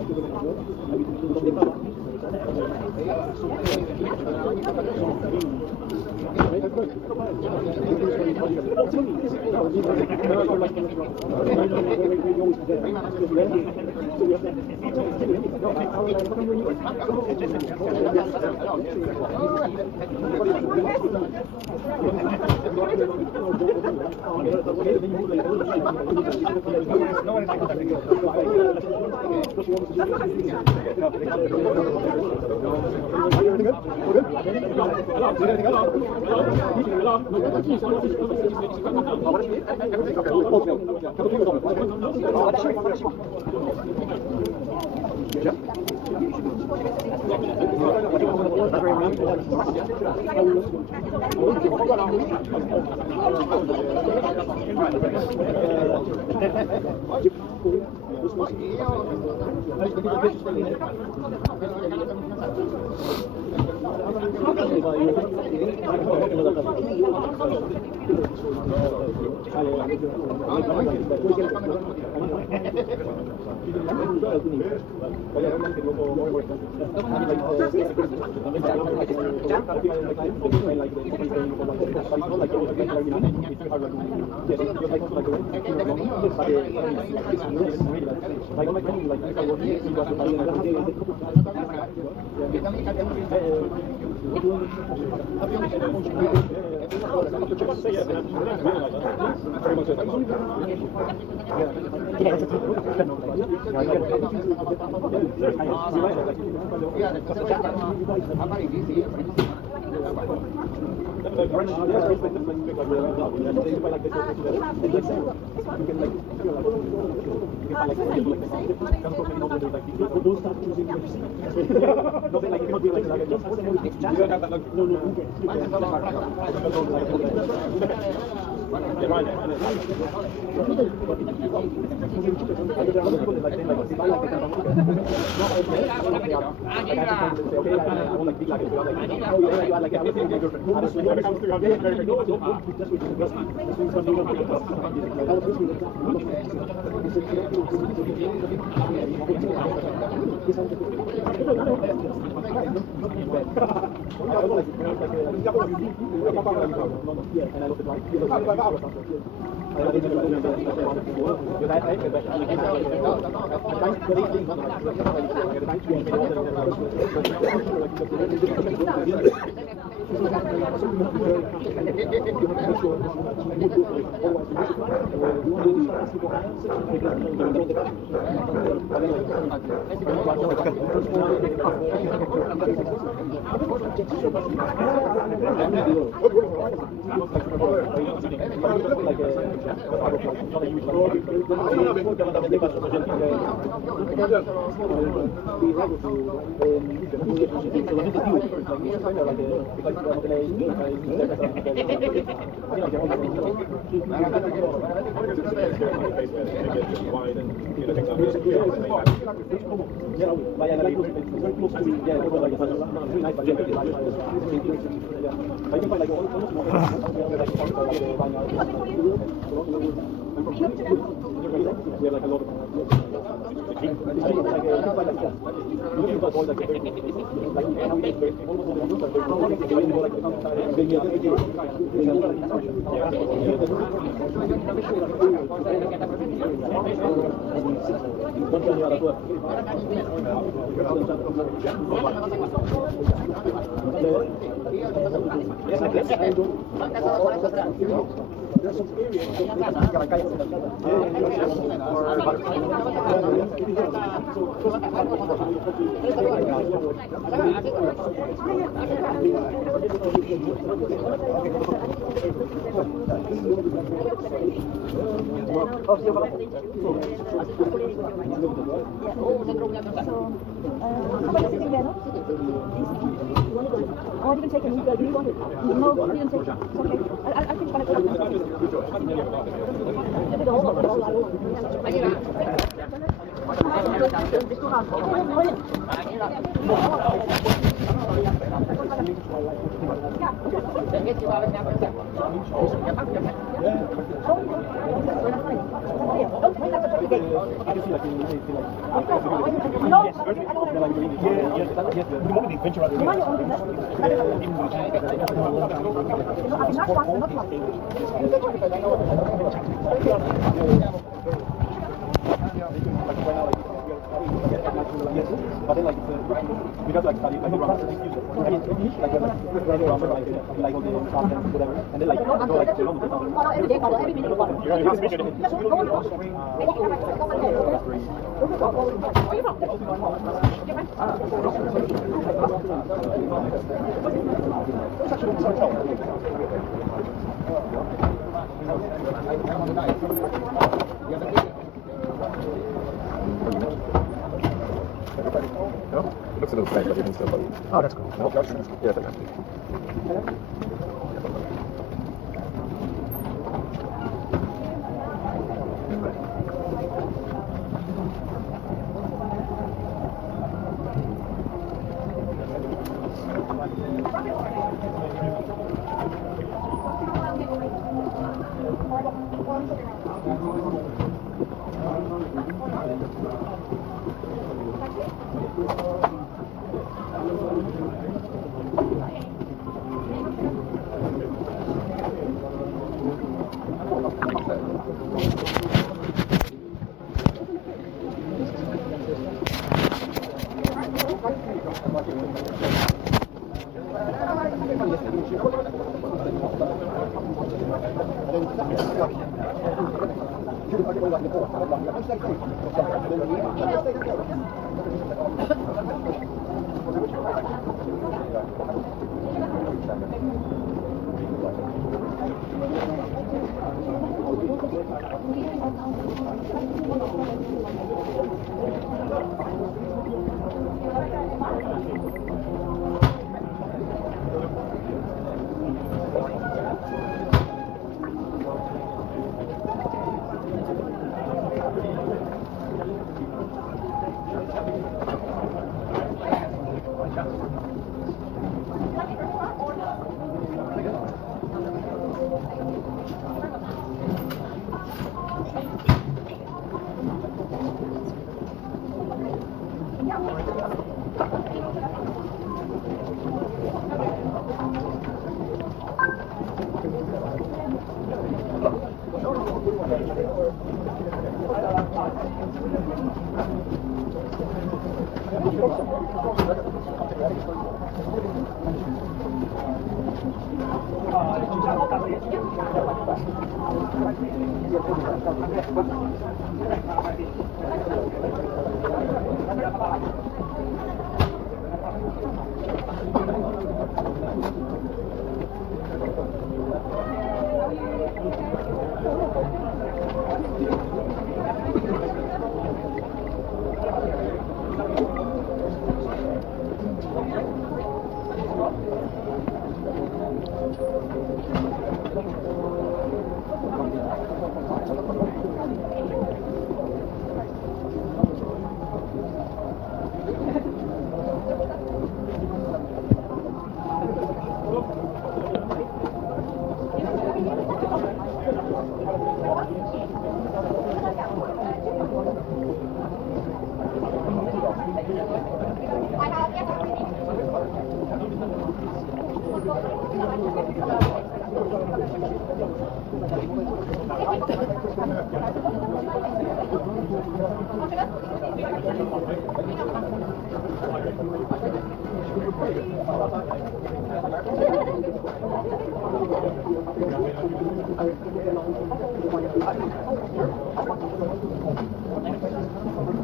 How about you sitting there, no? Or you can take it. Do you want it? No, you didn't take it. It's okay. I think I can. But then like because like study like around like like all the stuff and whatever, and then like go like to No? It looks a little strange, but you can still believe. Oh, that's cool. Yeah, exactly.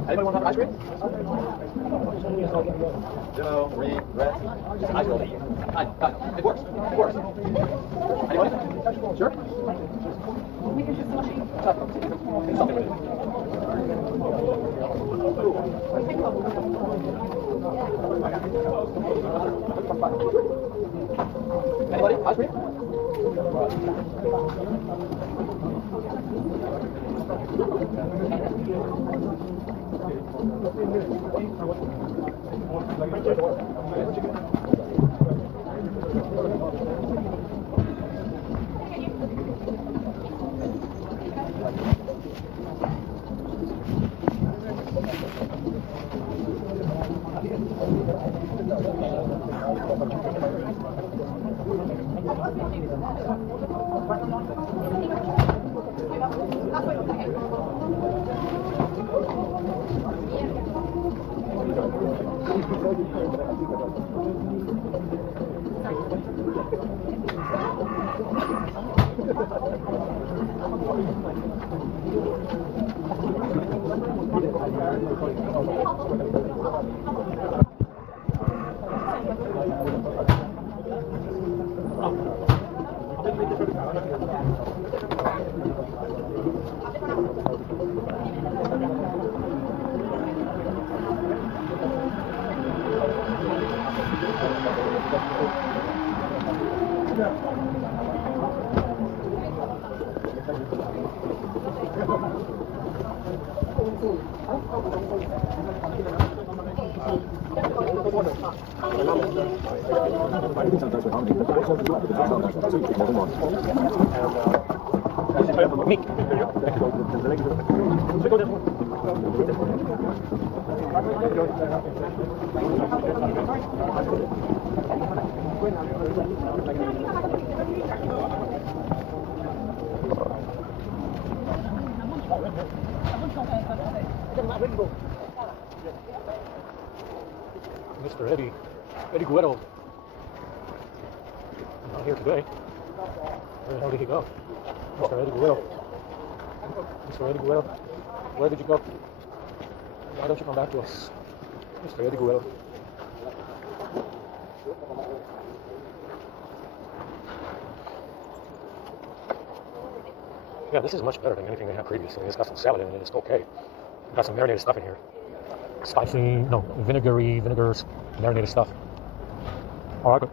Anybody want to have ice cream? No, regret. Just ice cream. Fine. It works. It works. Anybody? Sure? Something with it. Anybody? Ice cream? Meek. Mr. Eddie Guerrero. Not here today. Where the hell did he go? Mr. Eddie Guerrero. Mr. Eddie Guerrero. Where did you go? Why don't you come back to us? Mr. Eddie Guerrero. Yeah, this is much better than anything they had previously. It's got some salad in it. It's okay. Got some marinated stuff in here. Spicy, no, vinegars, marinated stuff. All right, good.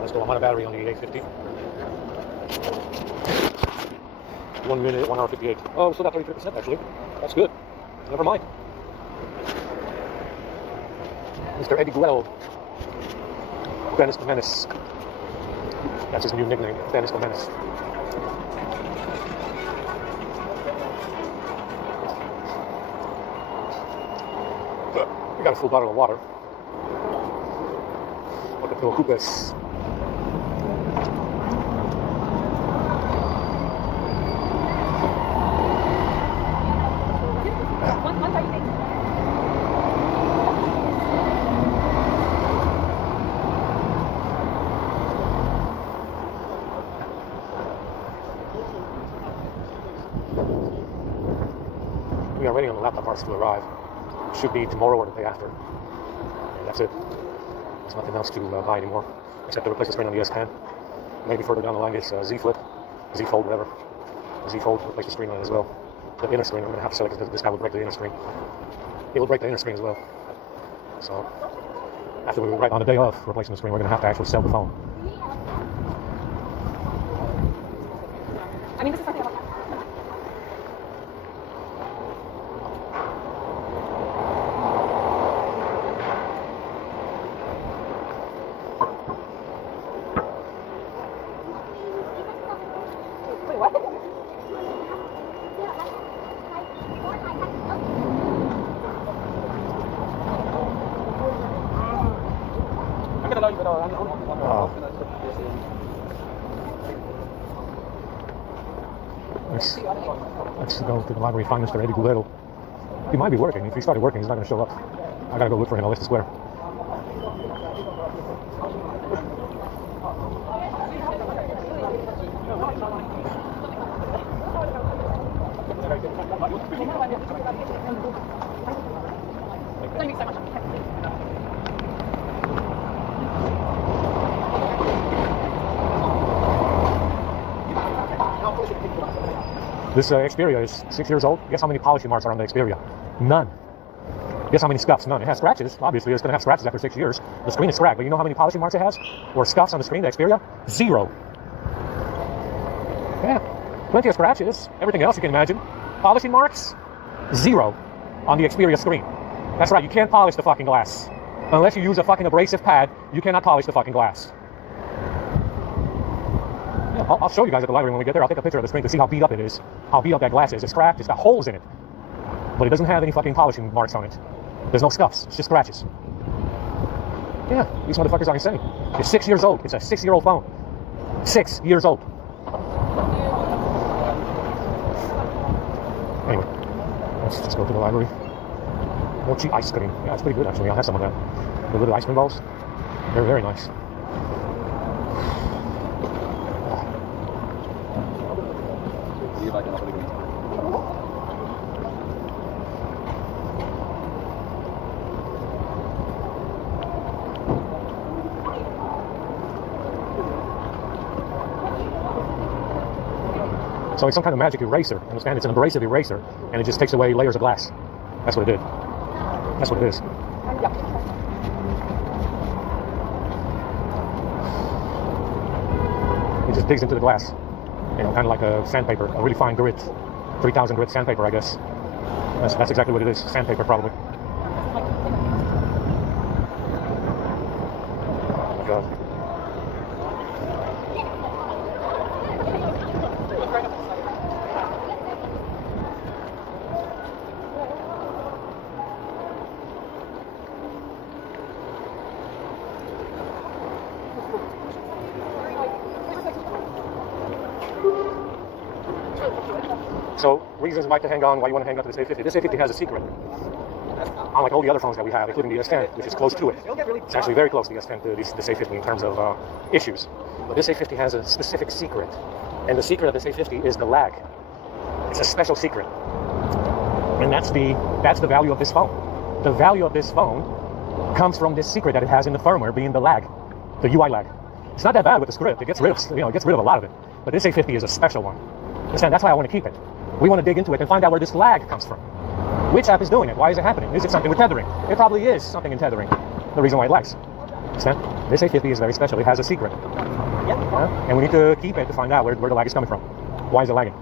Let's go. I'm on a battery on the 850. 1 minute, 1 hour 58. Oh, still got 33% actually. That's good. Never mind. Mr. Eddie Guerrero. Dennis the Menace. That's his new nickname, Dennis the Menace. We got a full bottle of water. What the preocupes. We are waiting on the laptop parts to arrive. It should be tomorrow or the day after. And that's it. There's nothing else to buy anymore, except to replace the screen on the S10. Maybe further down the line is Z Flip, Z Fold, whatever. Z Fold to replace the screen on it as well. The inner screen, I'm going to have to select it because this guy will break the inner screen. It will break the inner screen as well. So, after we right on the day of replacing the screen, we're going to have to actually sell the phone. I mean, this is something about Wait, what? I'm gonna allow you, but Let's go to the library, find Mr. Eddie Gulero. He might be working. If he started working, he's not going to show up. I got to go look for him on Leicester Square. Thank you so much. This Xperia is 6 years old. Guess how many polishing marks are on the Xperia? None. Guess how many scuffs? None. It has scratches. Obviously, it's going to have scratches after 6 years. The screen is cracked, but you know how many polishing marks it has? Or scuffs on the screen, the Xperia? 0. Yeah, plenty of scratches. Everything else you can imagine. Polishing marks? 0 on the Xperia screen. That's right, you can't polish the fucking glass. Unless you use a fucking abrasive pad, you cannot polish the fucking glass. Yeah, I'll show you guys at the library when we get there. I'll take a picture of the screen to see how beat up it is. How beat up that glass is. It's cracked, it's got holes in it. But it doesn't have any fucking polishing marks on it. There's no scuffs, it's just scratches. Yeah, these motherfuckers are insane. It's 6 years old. It's a 6-year-old phone. 6 years old. Anyway, let's just go to the library. More cheap ice cream. Yeah, it's pretty good actually. I'll have some of that. The little ice cream balls. They're very nice. See if I can help it again. So it's some kind of magic eraser. Understand? It's an abrasive eraser, and it just takes away layers of glass. That's what it did. That's what it is. It just digs into the glass. You know, kind of like a sandpaper, a really fine grit. 3000 grit sandpaper, I guess. That's exactly what it is. Sandpaper, probably. Oh my God. So, reasons why to hang on, why you want to hang on to this A50. This A50 has a secret. Unlike all the other phones that we have, including the S10, which is close to it. It's actually very close to the S10, to this A50 in terms of issues. But this A50 has a specific secret. And the secret of this A50 is the lag. It's a special secret. And that's the value of this phone. The value of this phone comes from this secret that it has in the firmware, being the lag, the UI lag. It's not that bad with the script. It gets rid of, it gets rid of a lot of it. But this A50 is a special one. Understand? That's why I want to keep it. We want to dig into it and find out where this lag comes from. Which app is doing it? Why is it happening? Is it something with tethering? It probably is something in tethering. The reason why it lags. Understand? This A50 is very special. It has a secret. And we need to keep it to find out where the lag is coming from. Why is it lagging?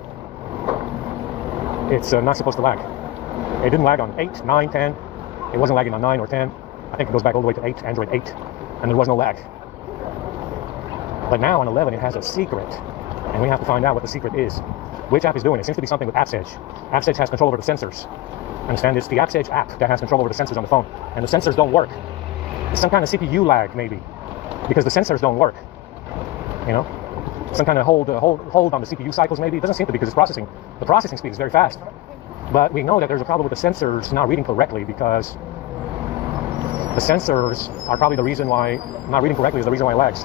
It's not supposed to lag. It didn't lag on 8, 9, 10. It wasn't lagging on 9 or 10. I think it goes back all the way to 8, Android 8. And there was no lag. But now on 11 it has a secret. And we have to find out what the secret is. Which app is doing it? It seems to be something with Apps Edge. Apps Edge has control over the sensors. Understand? It's the Apps Edge app that has control over the sensors on the phone. And the sensors don't work. It's some kind of CPU lag, maybe. Because the sensors don't work. You know? Some kind of hold on the CPU cycles, maybe. It doesn't seem to be because it's processing. The processing speed is very fast. But we know that there's a problem with the sensors not reading correctly because the sensors are probably the reason why, not reading correctly is the reason why it lags.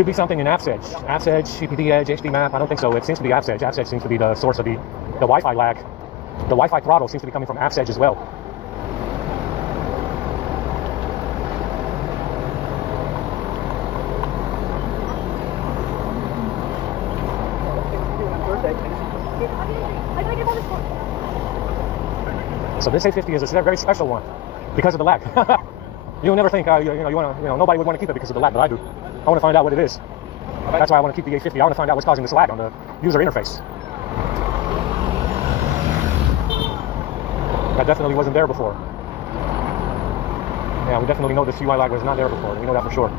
could be something in Apps Edge. Apps Edge, CPD Edge, HD Map. I don't think so. It seems to be Apps Edge. Apps Edge seems to be the source of the Wi-Fi lag. The Wi-Fi throttle seems to be coming from Apps Edge as well. So this A50 is a very special one because of the lag. You'll never think, nobody would want to keep it because of the lag, but I do. I want to find out what it is. That's why I want to keep the A50. I want to find out what's causing this lag on the user interface. That definitely wasn't there before. Yeah, we definitely know this UI lag was not there before. We know that for sure.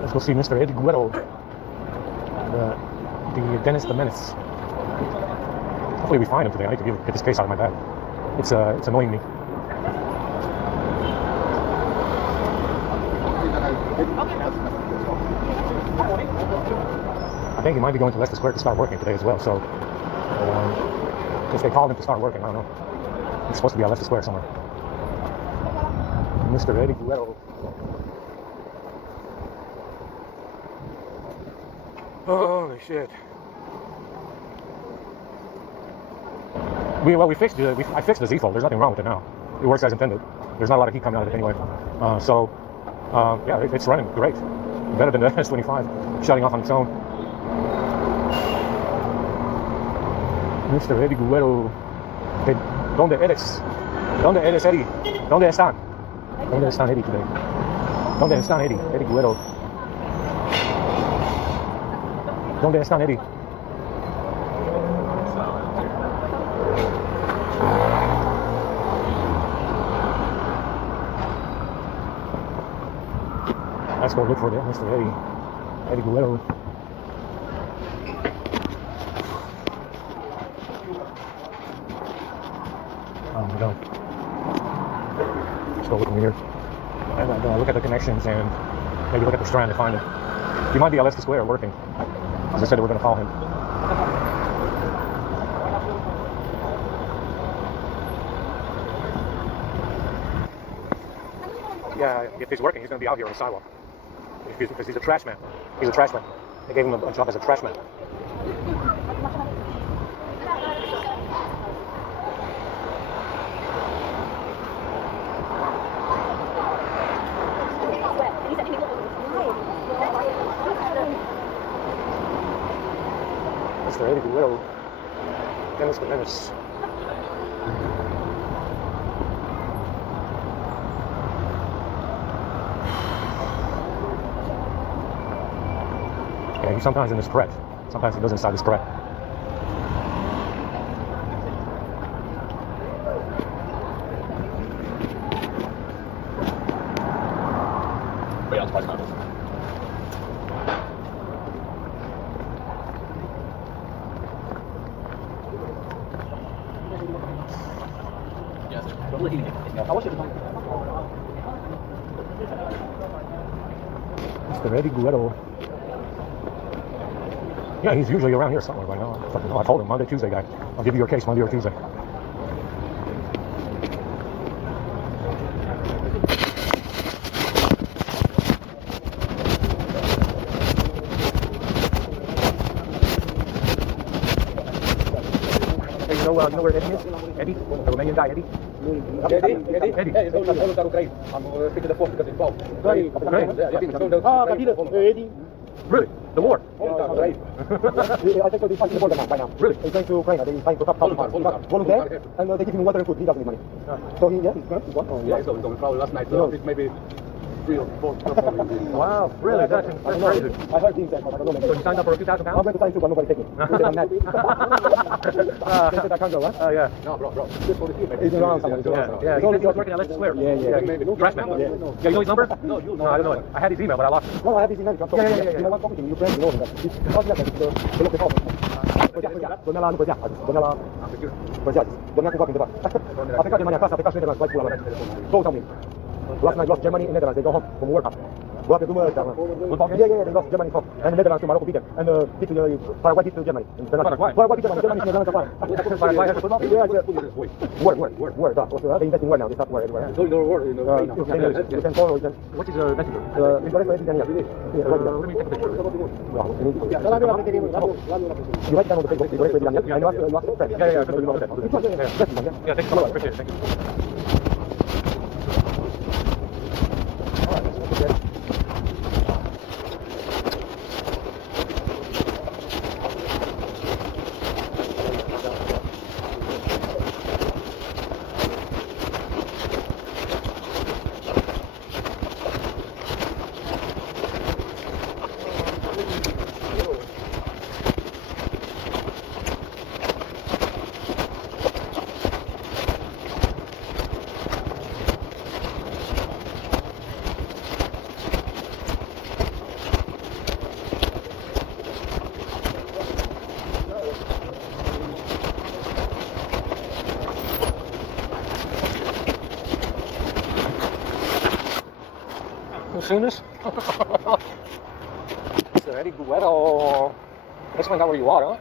Let's go see Mr. Eddie Guerrero, the Dennis the Menace. Hopefully we find him today. I need to get this case out of my bag. It's annoying me. I think he might be going to Leicester Square to start working today as well. So if they called him to start working, I don't know. He's supposed to be at Leicester Square somewhere. Mr. Eddie Guerrero. Holy shit. We fixed it. I fixed the Z fold. There's nothing wrong with it now. It works as intended. There's not a lot of heat coming out of it anyway. Yeah, it's running great. Better than the S25 shutting off on its own. Mr. Eddie Guerrero. ¿Dónde eres? ¿Dónde eres, Eddie? ¿Dónde están? ¿Dónde están Eddie today? ¿Dónde están Eddie? Eddie Guerrero. ¿Dónde están Eddie? Let's go look for them, Mr. Eddie Guerrero. Oh my God. Let's go look in here and look at the connections and maybe look at the strand to find it. He might be at Leicester Square working. As I said, we're going to call him. Yeah, if he's working, he's going to be out here on the sidewalk. Because he's a trash man. He's a trash man. They gave him a job as a trash man. Mr. Eddie Guerrero, Dennis the Menace. Yeah, he's sometimes in his threat. Sometimes he goes inside his threat. Mr. Eddie Guerrero. Yeah, he's usually around here somewhere by now. I told him, Monday, Tuesday guy. I'll give you your case Monday or Tuesday. you know where Eddie is? Eddie? The Romanian guy, Eddie? Eddie. Hey, don't start Ukraine. I'm speaking to the force because it's involved. Great. Eddie. Really? The war? Great. I think they're fighting the border now, by now. Really? He's going to Ukraine, they're trying to help volunteer, and they give him water and food, he doesn't need money. So he's gone, he's gone. Oh, Yeah, so probably last night, maybe 3 or 4. Wow, really? That's crazy. I heard these that, but I don't know. So you signed up for a few thousand I'm pounds? going to sign too, but nobody take me. They said I'm mad. They said I can't go, what? Yeah. No, bro. Just for the team, He's around somewhere. Yeah, he said he was working at Leicester Square. Yeah. Dressman. Yeah, you know his number? No, I don't know it. I had his email, but I lost it. No, I have his email. Yeah. You know what, talking to you, friends, you know him. It's not like the local problem. Donela nu păzea, a zis. Donela păzea, zis. Dormea cumva cândeva. A plecat Germania acasă, a plecat și Netherlands, vai pula mea. 2,000. Last night lost Germany in Netherlands, they go home from World Cup. Go up to ăștia, mă. Yeah, they lost Germany home. And Netherlands to Morocco beat them. And Paraguay beat Germany. Paraguay beat Germany și Netherlands afară. Paraguay has a football? Yeah. Word, da. They invest in word now, they start word everywhere. So you know, You can follow, you can... What is messenger? Important for everything, yeah. Let me take a picture. You write down on the Facebook, you write it, and you ask friends. Yeah. Yeah, Thanks so much. Appreciate it. Thank you. Soonest? Is there any good weather or let's find out where you are, huh?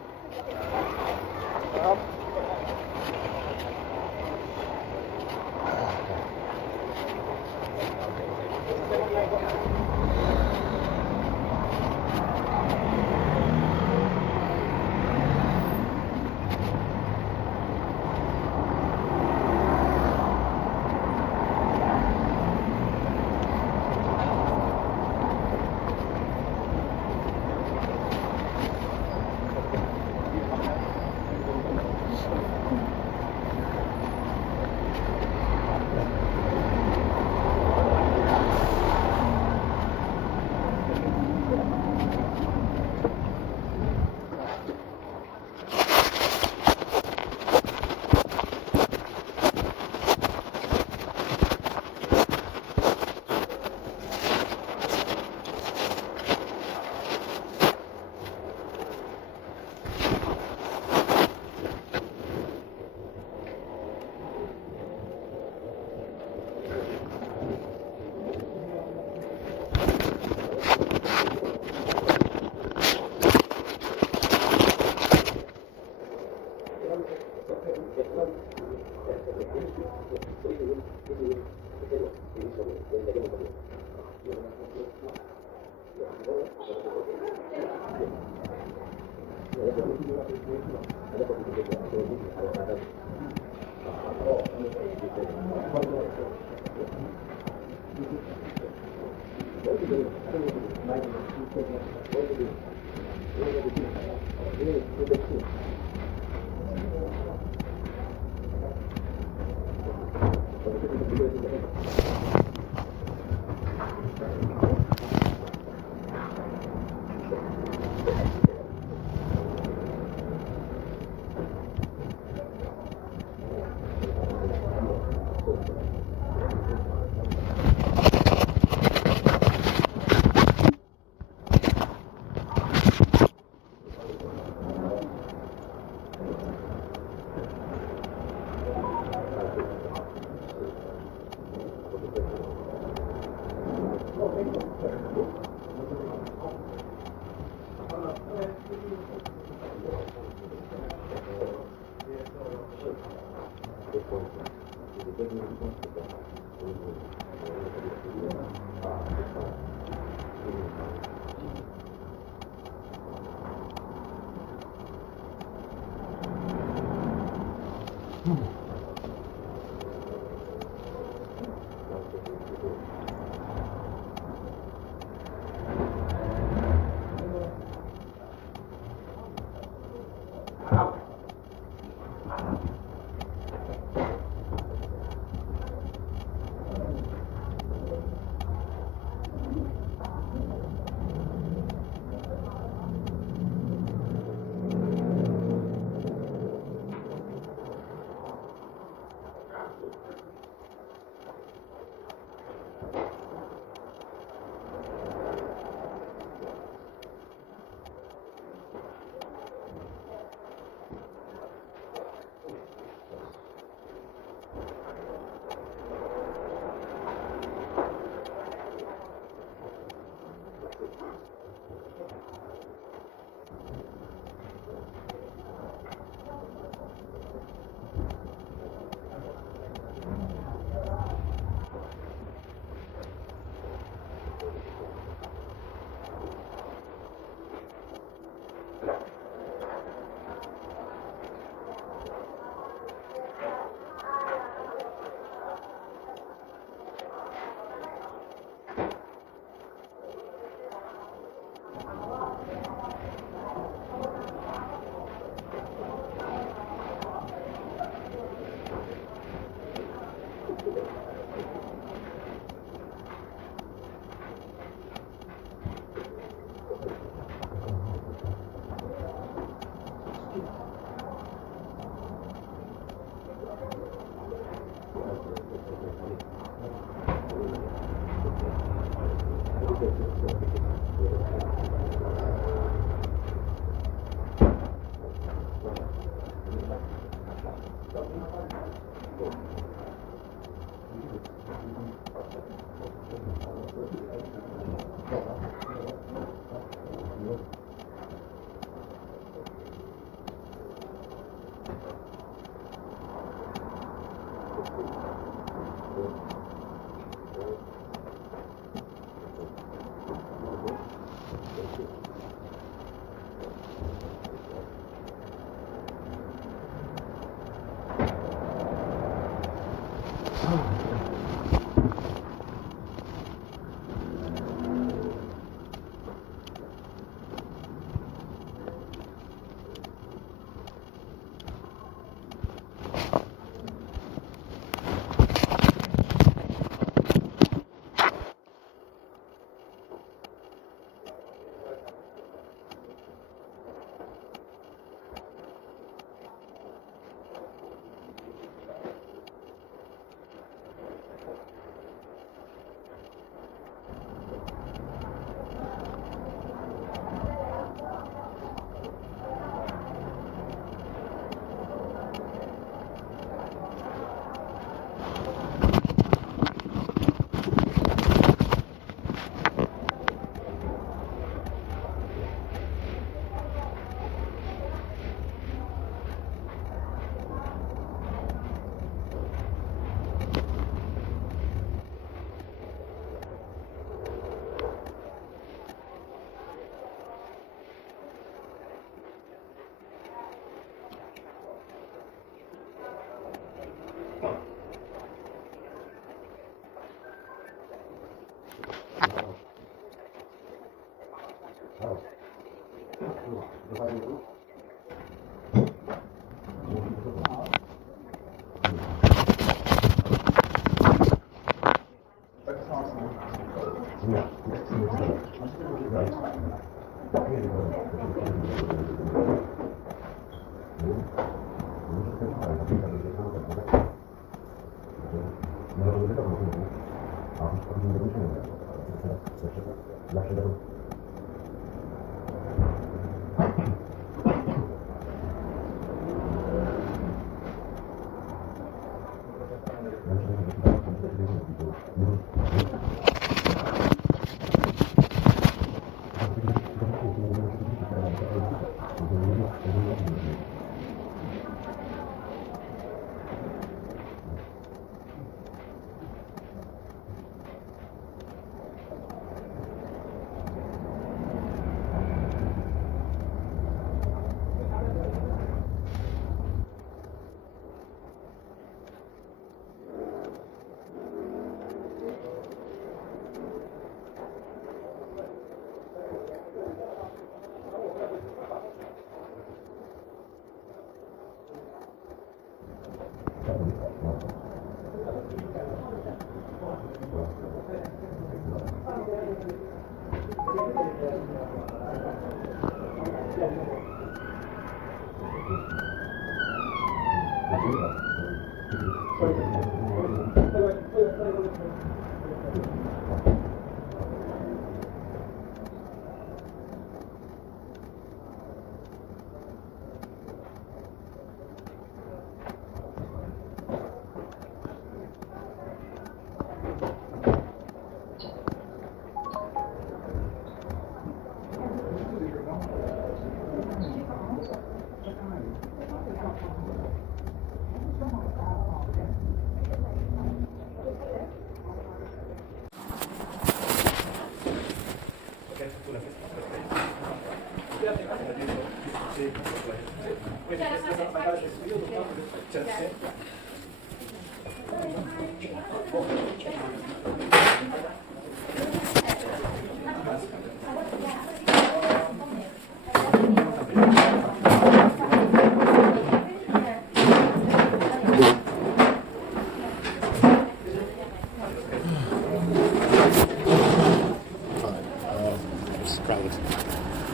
It's crowded.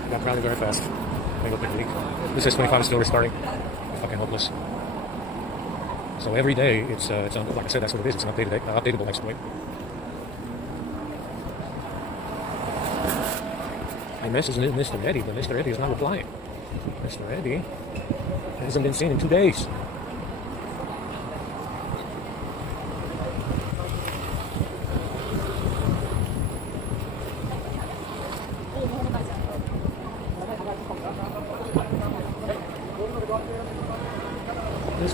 Got crowded very fast. Mango picnic. This is 25 still restarting. Fucking hopeless. So every day it's like I said, that's what it is. It's an updatable exploit. I messaged Mr. Eddie, but Mr. Eddie is not replying. Mr. Eddie hasn't been seen in 2 days.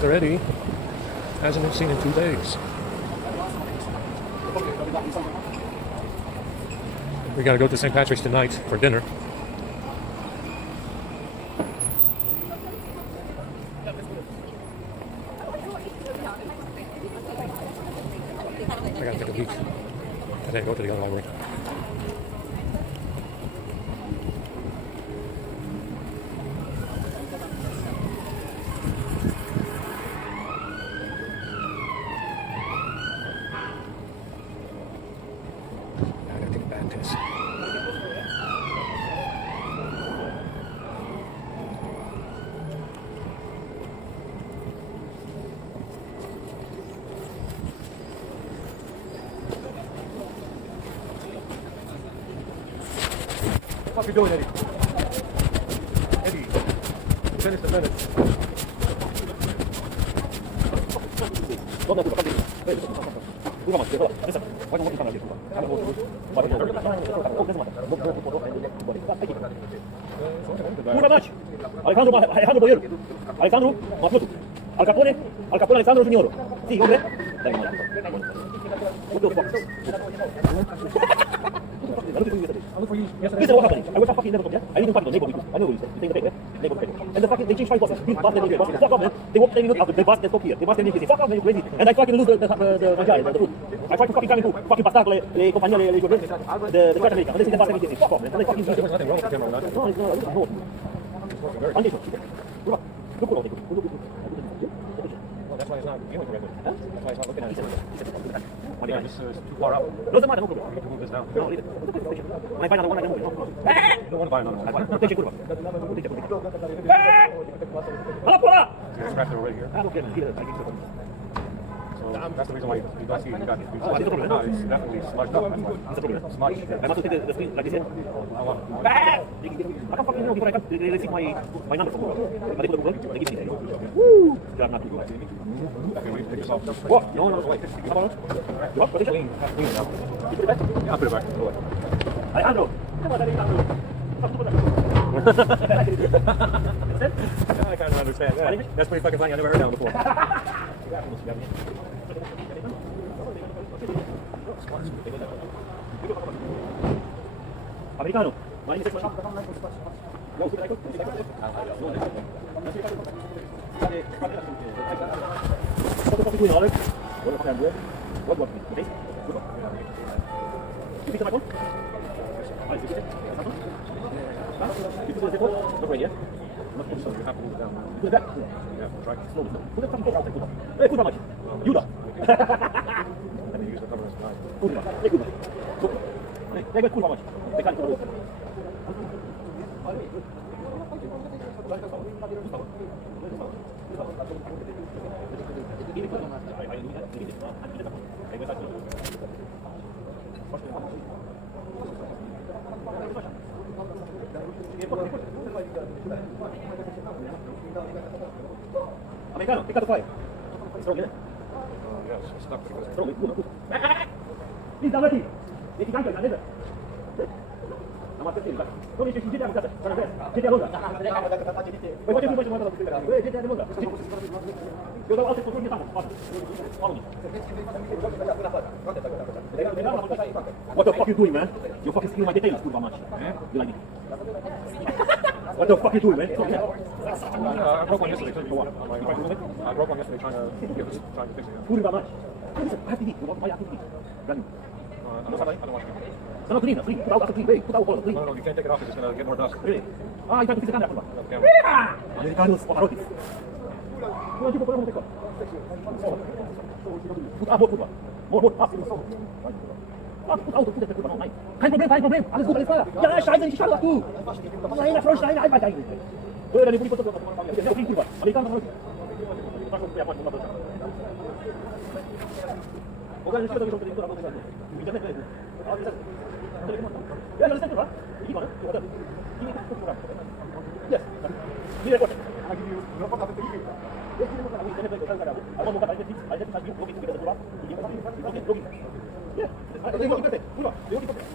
Mr. Eddie hasn't been seen in 2 days. We gotta go to St. Patrick's tonight for dinner. I gotta take a peek. I didn't go to the other library. I gotta take a bad test. What you doing, Eddie? Eddie, finish the minutes. Kurwa mać! Alejandro Boyero. Alejandro Matutu. Al Capone Alejandro Junior. Sí, hombre. What the fuck? This is what happened. I was a fucking never yeah? I didn't fucking neighborhood. I know you said. You take the paper. Neighborhood paper. And the fucking they changed 5 buses. This bus never fuck off, man. They walked 10 minutes after the bus they stop here. The bus never fuck off, man, you crazy. And I fucking lose the food. I tried to fucking come into fucking pastar le compañía le giornalisti. The Church America. And they see the bus everything. Fuck off, man. And they fucking There's nothing wrong with the camera, right? no, it's not. Foundation. Look. Well, that's why it's not viewing correctly. That's why it's not looking at it. Yeah, This is too far out. doesn't matter, no problem. We need to move this down. No, leave it. When I find another one, I can move it. You don't want to buy another one. Take it, kurwa. Hala, kurwa! There's a scratch there right here. I don't care, man. I can So that's the reason why you guys see you got these pieces. Oh, it's a problem. No, it's definitely smudged up. That's why. It's a problem. Smudged. I must take the screen like this here. How long? I can't fucking know before I can receive my number from Google. They put the Google, they give me the woo! You are not good. Okay, we need to take this off. What? No, wait. How about it? You want protection? Clean it now. You put it back? Yeah, I'll put it back. Go ahead. Alejandro! Come on, Alejandro. I kind of understand that. That's pretty fucking funny. I never heard that one before. Americano. Marine sex You pick up my phone? You put the phone? Not right here. So you have to move it down. Put it back. Yeah, try. Slowly. Put the fucking phone outside. Hey, put how much? You da. And then you use the cover as a knife. Kurwa, nie kurwa. Jak kurwa mać? Bekali kurwa. Americano, pick up the fire. Strong, isn't it? Yes, it's stuck pretty good. Strong, good. Please, down left. Jeśli ganka, na lewo. Na matce tył, tak. To mi się dzieje, jak zawsze. Dzieje loga. Oj, chodźcie, chodźcie, chodźcie. Ej, dzieje loga. Yo dał auto podwójnie tam. What the fuck you doing, man? You fucking stealing my details, kurwa mać. You like it? What the fuck you doing, man? I broke one yesterday too. I broke one yesterday trying to fix it. Kurwa mać. I have to eat. I have to eat. Brand new. I don't want to. No, clean. Put out after clean. Hey, put out all clean. No, you can't take it off. It's just gonna get more dust. Really? Ah, you trying to fix the camera, kurwa. The camera. Americanos, paparotis. Put up, kurwa. More, up. Put out, put kurwa, no, nein. Kein Problem. Alles gut, alles klar. Ja, scheiße, ich schade, du. Nein, Freund, nein, Alter. Dann die Polizei. Ja, kurwa. Amerikanos. Organizacja to jest to, internet. Ja, no niestety, widzimy, Yes. Nie reporter. I give you no fuck after you. Yes, nie można mówić, że to jest albo mogę dać nic, ale też nie robić tego kurwa. I nie robić. Nie. Ale to jest perfekt. Kurwa, to jest perfekt.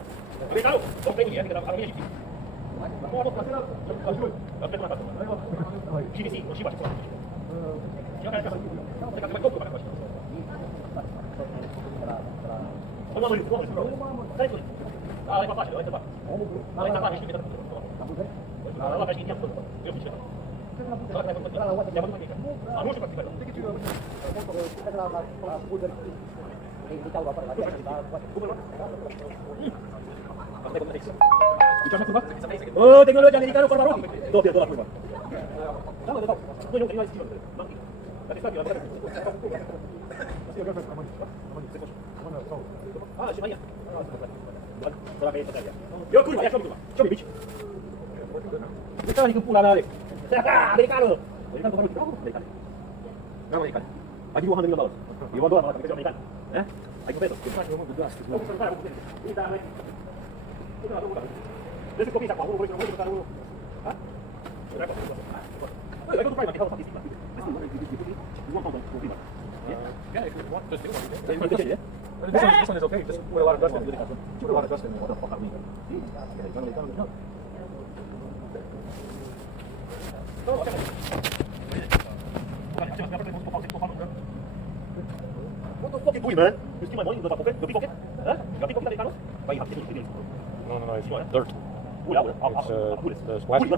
Ale halo, to będzie nie, ale nie jeździ. No, no, na pewno. Na pewno. GDC, siła. Oh, teknologi americano con Marocco. Doppia la curva. Ah, si vaya. Yo curva, ya curva. Yo mi bicho. Estaba ni con pula nave. Americano. Americano con Marocco. Americano. No, americano. Aquí $100 million. You want $1 because americano. Eh? Hay que peso. This comienza con uno, ¿ah? I go to private, help this. This one is okay, just put a lot of dust in it. Put a lot of dust in it, what the fuck I mean. What the fuck you doing, man? You steal my money in the pocket? The pickpocket? Huh? You got pickpocket americano? Why you have to do it? No, it's dirt. It's plastic.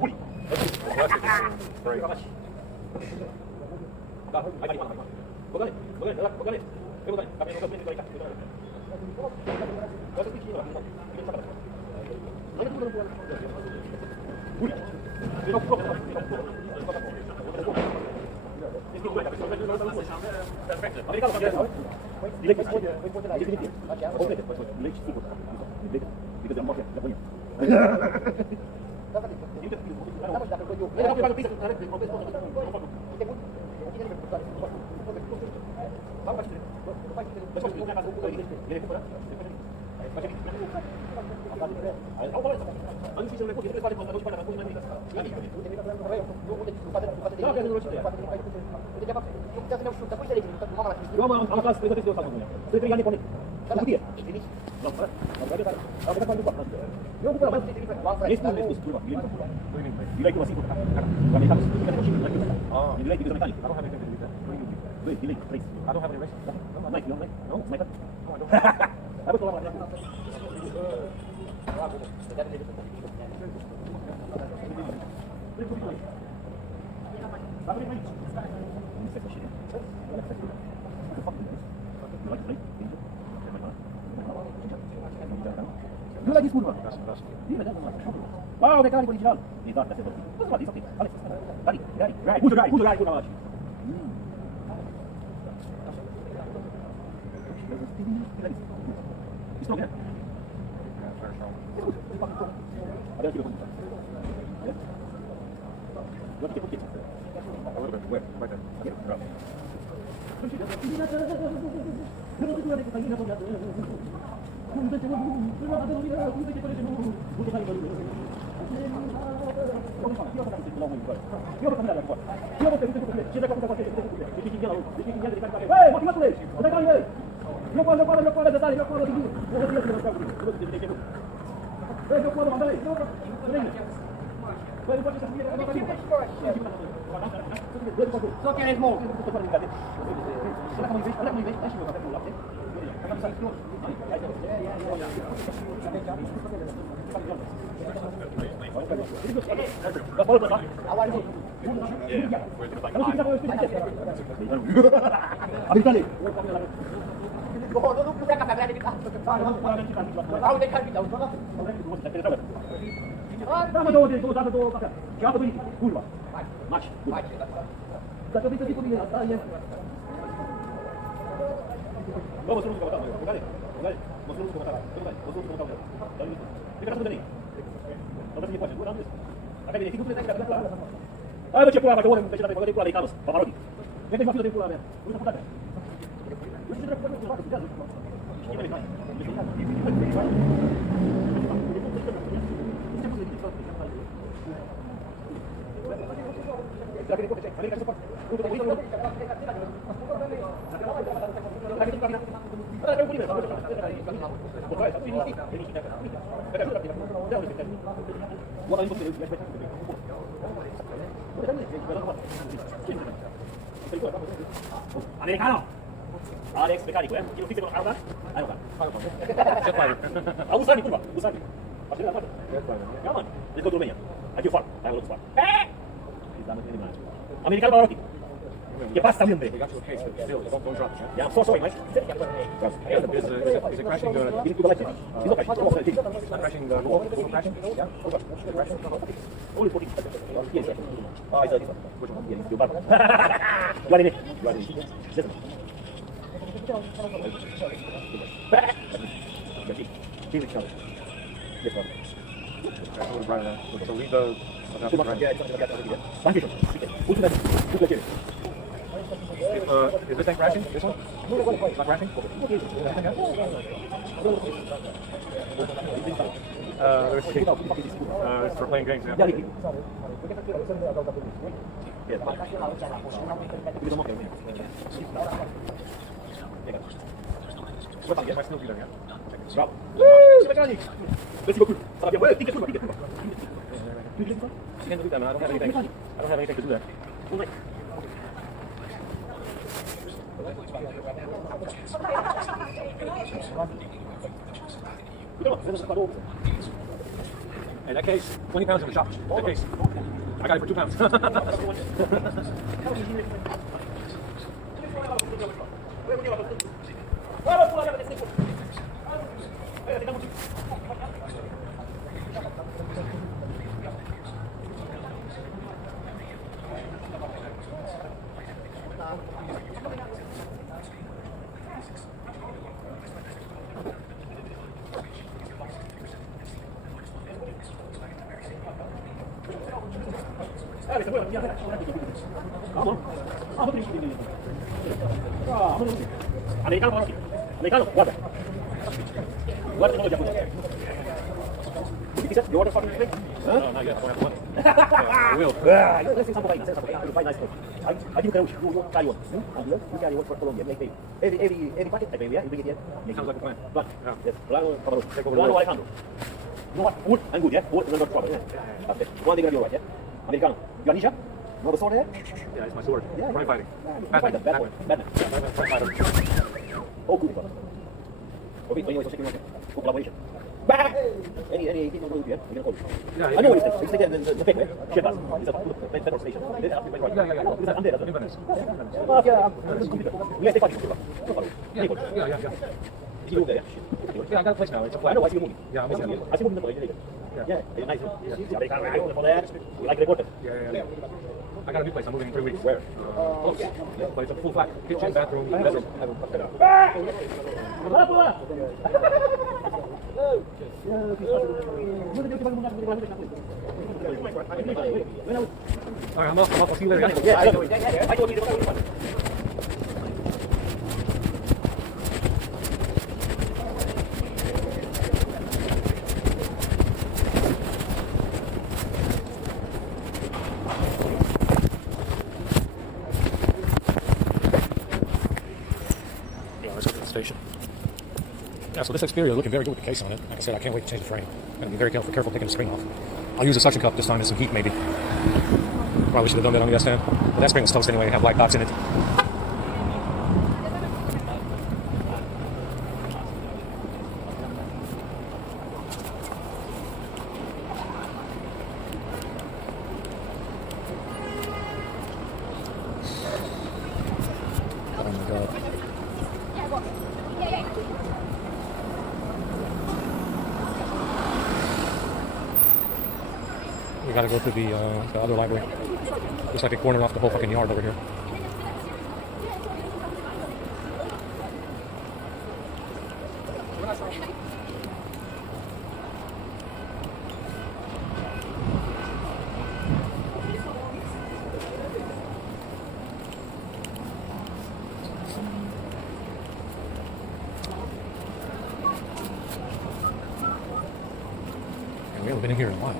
You like this curva? Wow, mecánico original. Exato, essa é Dani, puxa o gás, curva abaixo. Isso não é? Só que é small. Ah, eu tinha pulado, mas eu vou deixar pra poder pular aí, Carlos. Pavarotti. Vem tem uma fila de pular, né? Não tá pular. Americano. Alex mecánico, ¿eh? ¿Quién lo fixe con la ahí va. Jet fighter. Usami, kurwa, Usami. Patrz na patrz. Come on. Let's go to Romania. I feel far. I will look far. Americano Pavarotti. Che passa un We got you a case, but still, don't drop it. Yeah, I'm so sorry, mate. Is it crashing the... He's not crashing. It's not crashing the... crashing? Yeah? Crashing? Only 14. Yes, yes. Oh, it's this one. Which one? Yes, you're bad. You are in it. You are in it. This one. This one. So leave the... Thank you. Is this thing crashing? This one? It's not crashing? It's for playing games, yeah. Am I still doing that? Bravo. Woo! Mechanic! Merci beaucoup. Ça va bien. Ouais, pique, pique, pique. Can't do that, man. I don't have anything. I don't have anything to do that. In that case, 20 pounds in the shop. That case. I got it for 2 pounds. Americano Pavarotti. Americano, guarda. Guarda come lo già. You order fucking thing? No, not yet. I don't have the money. I will. Let's say something like that. You'll find nice things. I give you you carry one. You carry one for Colombia. Make pay. Every packet I pay, yeah? You bring it here. Sounds like a plan. Plan. Yeah. Yes. Plano Pavarotti. Take over the Plano world. Alejandro. You know what? Wood and good, yeah? Wood is not trouble. Yeah. Okay. One thing on your right, yeah? Americano. You are ninja? You know the sword there? Yeah, it's my sword. Yeah. Crime fighting. Batman. Batman. Batman. Crime fighter. Oh, good. Okay, so anyway, so second one. For collaboration. Bah! Any people know you, yeah? You can call me. Yeah, I know what it is. It's like the paper, Shit, it's a petrol station. Yeah. It's under there. Inverness. We have to find it. Yeah. You move there, yeah? Yeah, I got a place now. It's a I flat. know, I see you moving. Yeah, I'm moving. I see you moving the place. Yeah, it's nice. Yeah, Americano, I go for that. We like the reporter. Yeah. I got a new place. I'm moving in 3 weeks. Where? Close. Yeah, but it's a full flat. Kitchen, bathroom, bedroom. All right, I'm off. I'll see you later. Yeah, I told you the one. Yeah, let's go to the station. Yeah, so this Xperia is looking very good with the case on it. Like I said, I can't wait to change the frame. I'm going to be very careful taking the screen off. I'll use a suction cup this time and some heat maybe. Probably should have done that on the S10. But that screen was toast anyway. It had black dots in it. Oh my god. We gotta go to the other library. Looks like they cornered off the whole fucking yard over here. And we haven't been in here in a while.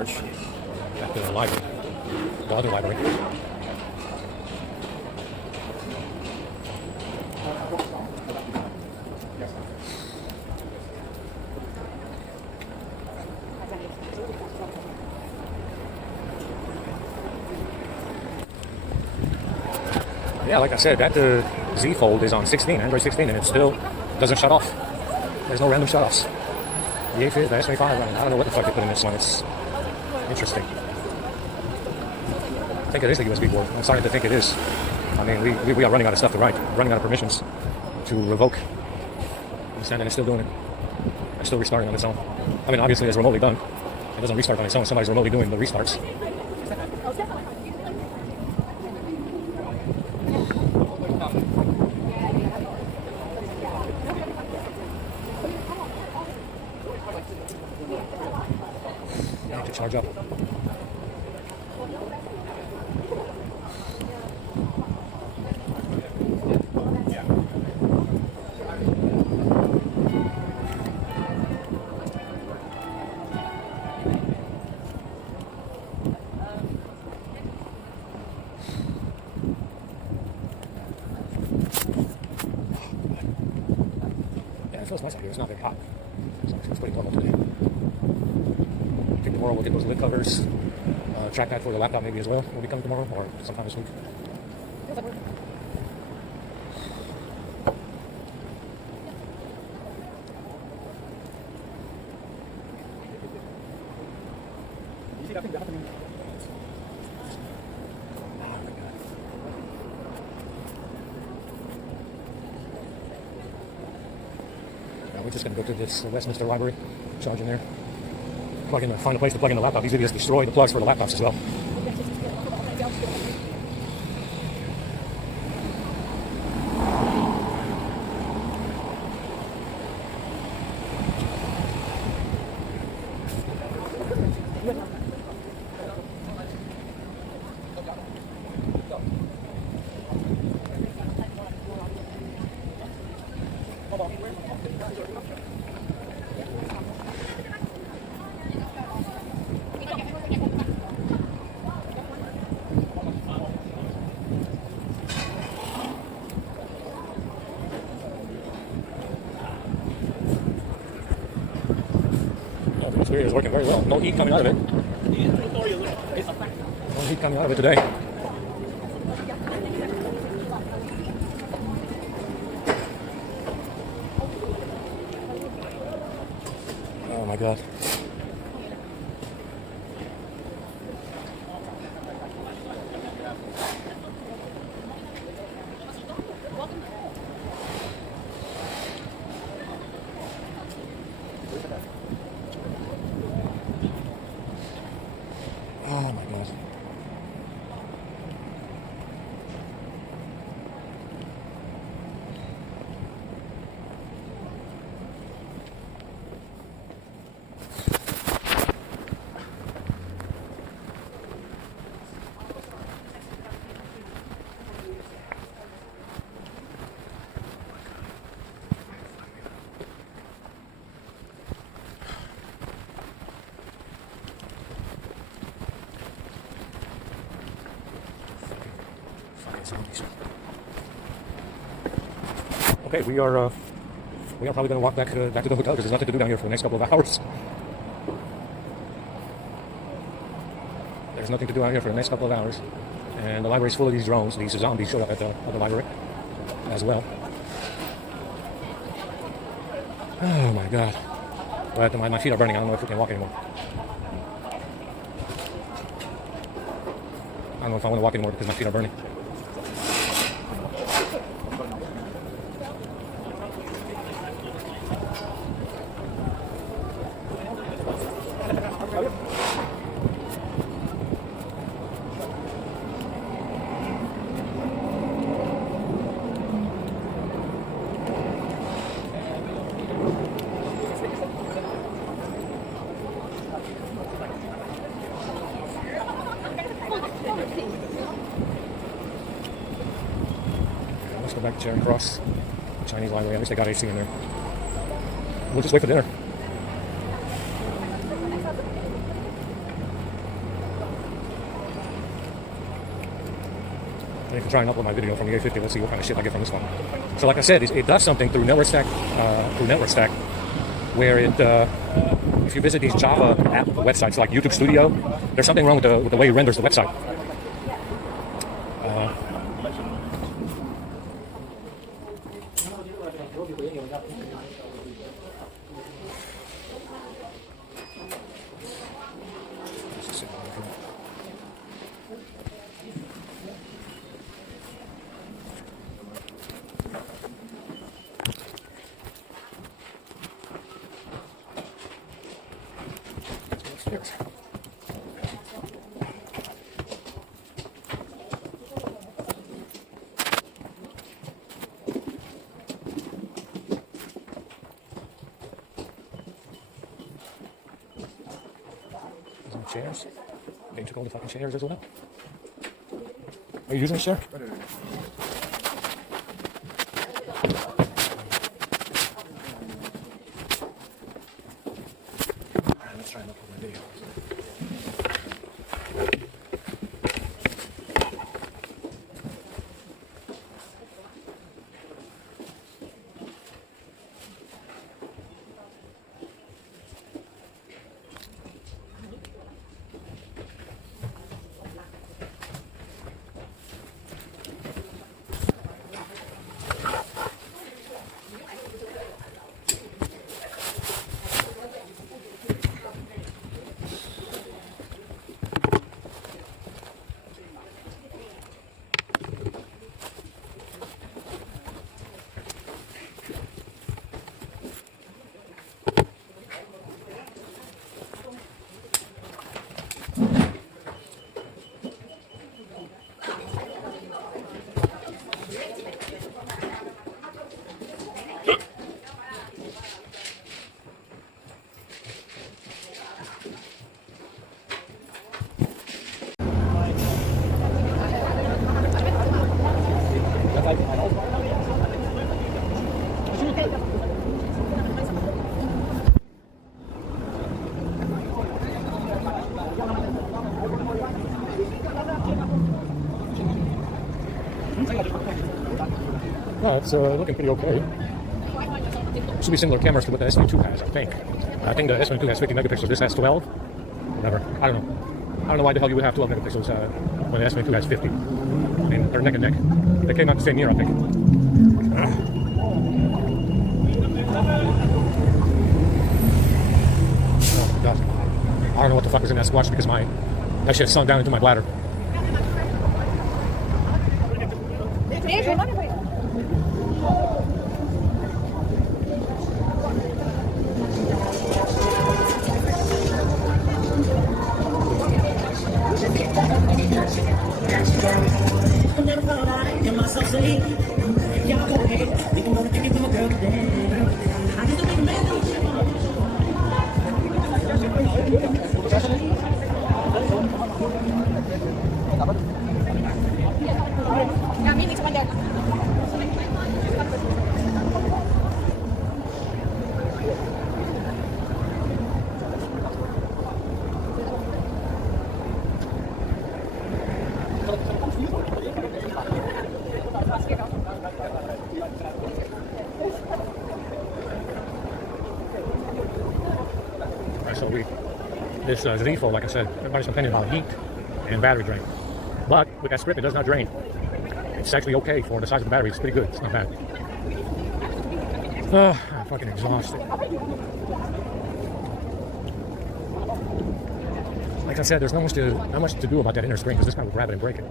large at the library, the other library. Yeah, like I said, that Z Fold is on 16, Android 16, and it still doesn't shut off. There's no random shut-offs. The A5, the S25, I don't know what the fuck they put in this one. It's interesting. I think it is the USB board. I'm starting to think it is. I mean, we are running out of stuff to write, running out of permissions to revoke. And it's still doing it. It's still restarting on its own. I mean, obviously it's remotely done. It doesn't restart on its own. Somebody's remotely doing the restarts. I have to charge up. Yeah, it feels nice out here. It's not very hot. So it's pretty normal today. I think tomorrow we'll get those lid covers. Trackpad for the laptop maybe as well will be coming tomorrow or sometime this week. Now we're just going to go to this Westminster Library, charge in there. Plug in, find a place to plug in the laptop. Easily just destroy the plugs for the laptops as well. The exterior is working very well. No heat coming out of it. No heat coming out of it today. Oh my god. Oh my god. Okay, we are probably going to walk back to the hotel because there's nothing to do down here for the next couple of hours. There's nothing to do out here for the next couple of hours, and the library's full of these drones. These zombies showed up at the library as well. Oh my god! But my feet are burning. I don't know if we can walk anymore. I don't know if I want to walk anymore because my feet are burning. Let's go back to Charing Cross, Chinese library. At least they got AC in there. We'll just wait for dinner. I can try and upload my video from the A50. Let's see what kind of shit I get from this one. So like I said, it does something through network stack, where it, if you visit these Java app websites like YouTube Studio, there's something wrong with the way it renders the website. Yes. Some chairs. They took all the fucking chairs as well. Are you using a chair? Let's try and upload my video. No, it's looking pretty okay. Should be similar cameras to what the S22 has, I think. I think the S22 has 50 megapixels, this has 12. Whatever. I don't know. I don't know why the hell you would have 12 megapixels when the S22 has 50. I mean, they're neck and neck. They came out the same year, I think. Oh, God. I don't know what the fuck is in that squash because that shit sunk down into my bladder. So this Z-Fold, like I said, everybody's complaining about heat and battery drain. But with that strip, it does not drain. It's actually okay for the size of the battery. It's pretty good. It's not bad. I'm fucking exhausted. Like I said, there's not much to do about that inner screen because this guy will grab it and break it.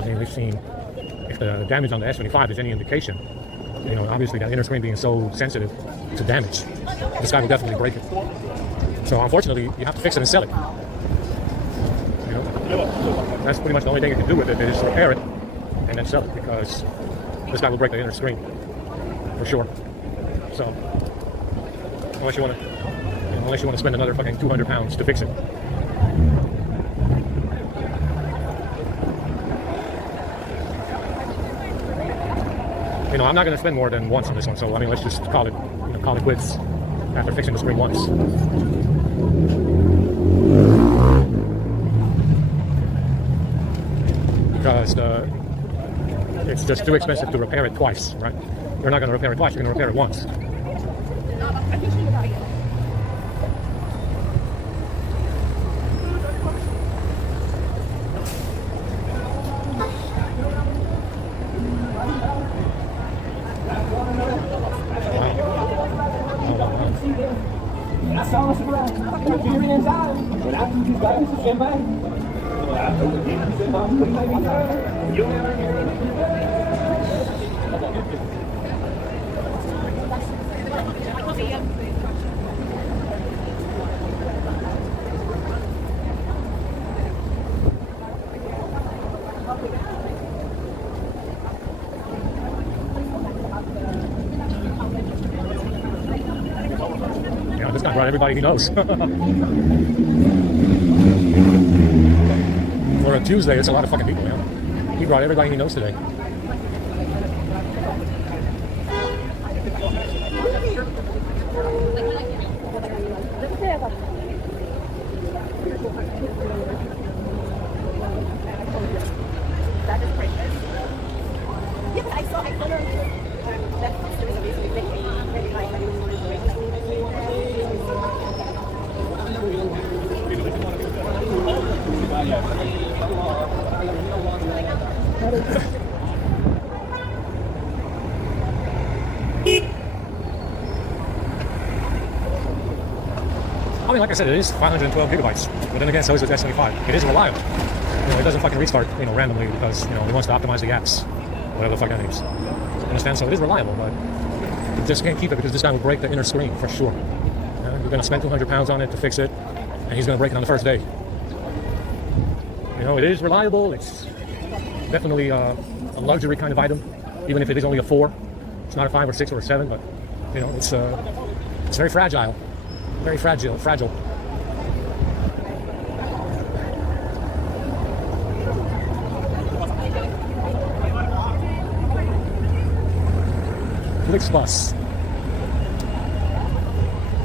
I mean, we've seen if the damage on the S25 is any indication, you know, obviously that inner screen being so sensitive to damage, this guy will definitely break it. So unfortunately, you have to fix it and sell it. You know, that's pretty much the only thing you can do with it is repair it and then sell it because this guy will break the inner screen for sure. So unless you want to spend another fucking 200 pounds to fix it. You know, I'm not going to spend more than once on this one, so I mean, let's just call it quits after fixing the screen once. Because just too expensive to repair it twice, right? You're not going to repair it twice, you're going to repair it once. Yeah, this guy brought everybody he knows. For a Tuesday, it's a lot of fucking people, man. He brought everybody he knows today. I mean, like I said, it is 512 gigabytes, but then again, so is the S25. It is reliable. You know, it doesn't fucking restart, you know, randomly because, you know, it wants to optimize the apps, whatever the fuck that means. Understand? So it is reliable, but you just can't keep it because this guy will break the inner screen for sure. You're gonna spend 200 pounds on it to fix it, and he's gonna break it on the first day. You know, it is reliable. It's definitely a luxury kind of item, even if it is only a 4. It's not a 5 or 6 or a 7, but you know, it's very fragile. Very fragile. Flixbus.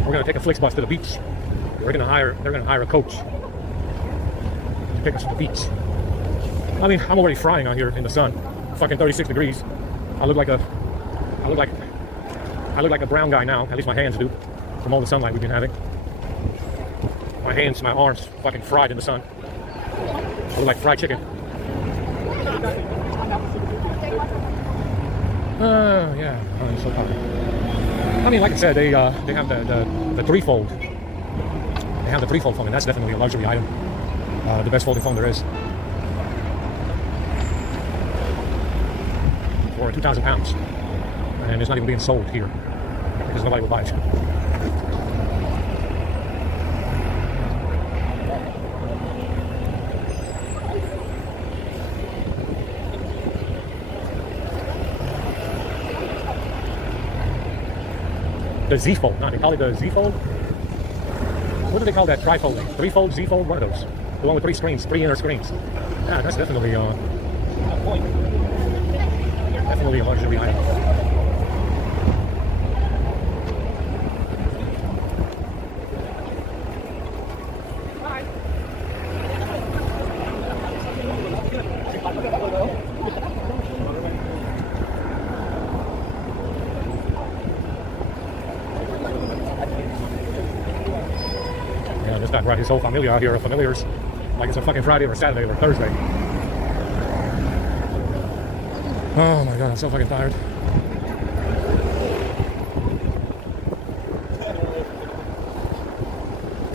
We're gonna take a Flixbus to the beach. They're gonna hire a coach to take us to the beach. I mean, I'm already frying out here in the sun. Fucking 36 degrees. I look like a brown guy now. At least my hands do. From all the sunlight we've been having. My hands, my arms, fucking fried in the sun. I look like fried chicken. Yeah, I'm so happy. I mean, like I said, they have the threefold. They have the threefold phone, and that's definitely a luxury item. The best folding phone there is. For 2,000 pounds. And it's not even being sold here because nobody will buy it. The Z Fold. No, they call it the Z Fold. What do they call that? Trifolding. 3-fold, Z Fold, one of those. The one with 3 screens, 3 inner screens. Yeah, that's definitely a luxury item. This guy brought his whole familia out here, familiars, like it's a fucking Friday or Saturday or Thursday. Oh my god, I'm so fucking tired.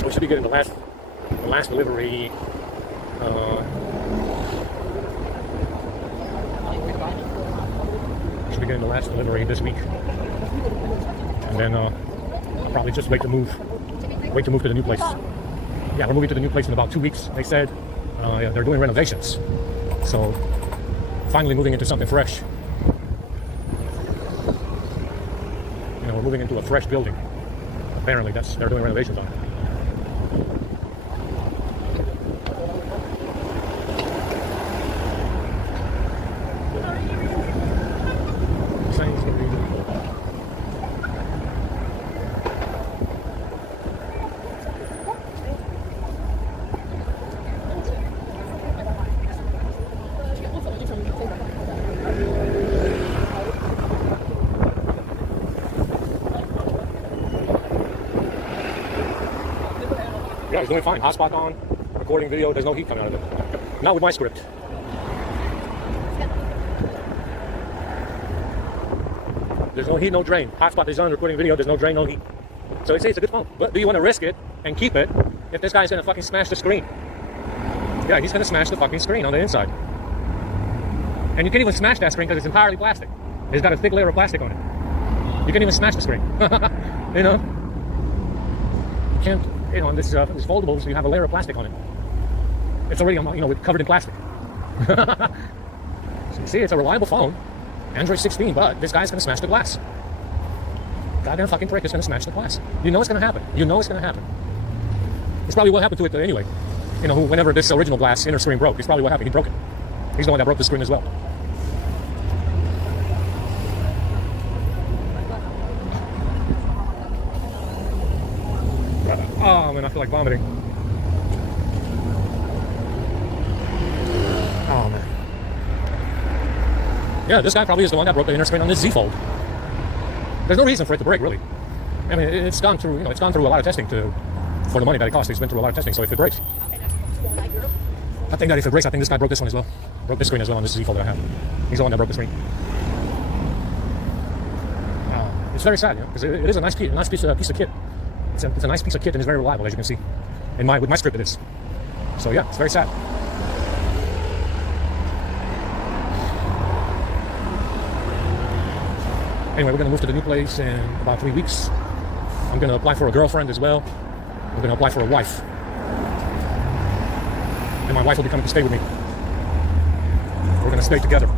We should be getting the last delivery. Should be getting the last delivery this week, and then I'll probably just wait to move to the new place. Yeah, we're moving to the new place in about 2 weeks. They said they're doing renovations, so finally moving into something fresh. You know, we're moving into a fresh building. Apparently, they're doing renovations on it. Yeah, it's doing fine. Hotspot on, recording video, there's no heat coming out of it. Not with my script. There's no heat, no drain. Hotspot is on, recording video, there's no drain, no heat. So they say it's a good phone. But do you want to risk it and keep it if this guy's going to fucking smash the screen? Yeah, he's going to smash the fucking screen on the inside. And you can't even smash that screen because it's entirely plastic. It's got a thick layer of plastic on it. You can't even smash the screen. You know? You can't, you know, on this foldable, so you have a layer of plastic on it. It's already, you know, covered in plastic. See, it's a reliable phone. Android 16, but this guy's going to smash the glass. Goddamn fucking prick is going to smash the glass. You know it's going to happen. You know it's going to happen. It's probably what happened to it anyway. You know, whenever this original glass inner screen broke, it's probably what happened. He broke it. He's the one that broke the screen as well. Oh man, I feel like vomiting. Oh man. Yeah, this guy probably is the one that broke the inner screen on this Z Fold. There's no reason for it to break, really. I mean, it's gone through, you know, it's gone through a lot of testing for the money that it costs. It's been through a lot of testing. So if it breaks, I think that if it breaks, I think this guy broke this one as well. Broke this screen as well on this Z Fold that I have. He's the one that broke the screen. It's very sad, you know, because it is a nice piece of kit. It's a nice piece of kit and it's very reliable, as you can see. With my script, it is. So yeah, it's very sad. Anyway, we're going to move to the new place in about 3 weeks. I'm going to apply for a girlfriend as well. I'm going to apply for a wife. And my wife will be coming to stay with me. We're going to stay together.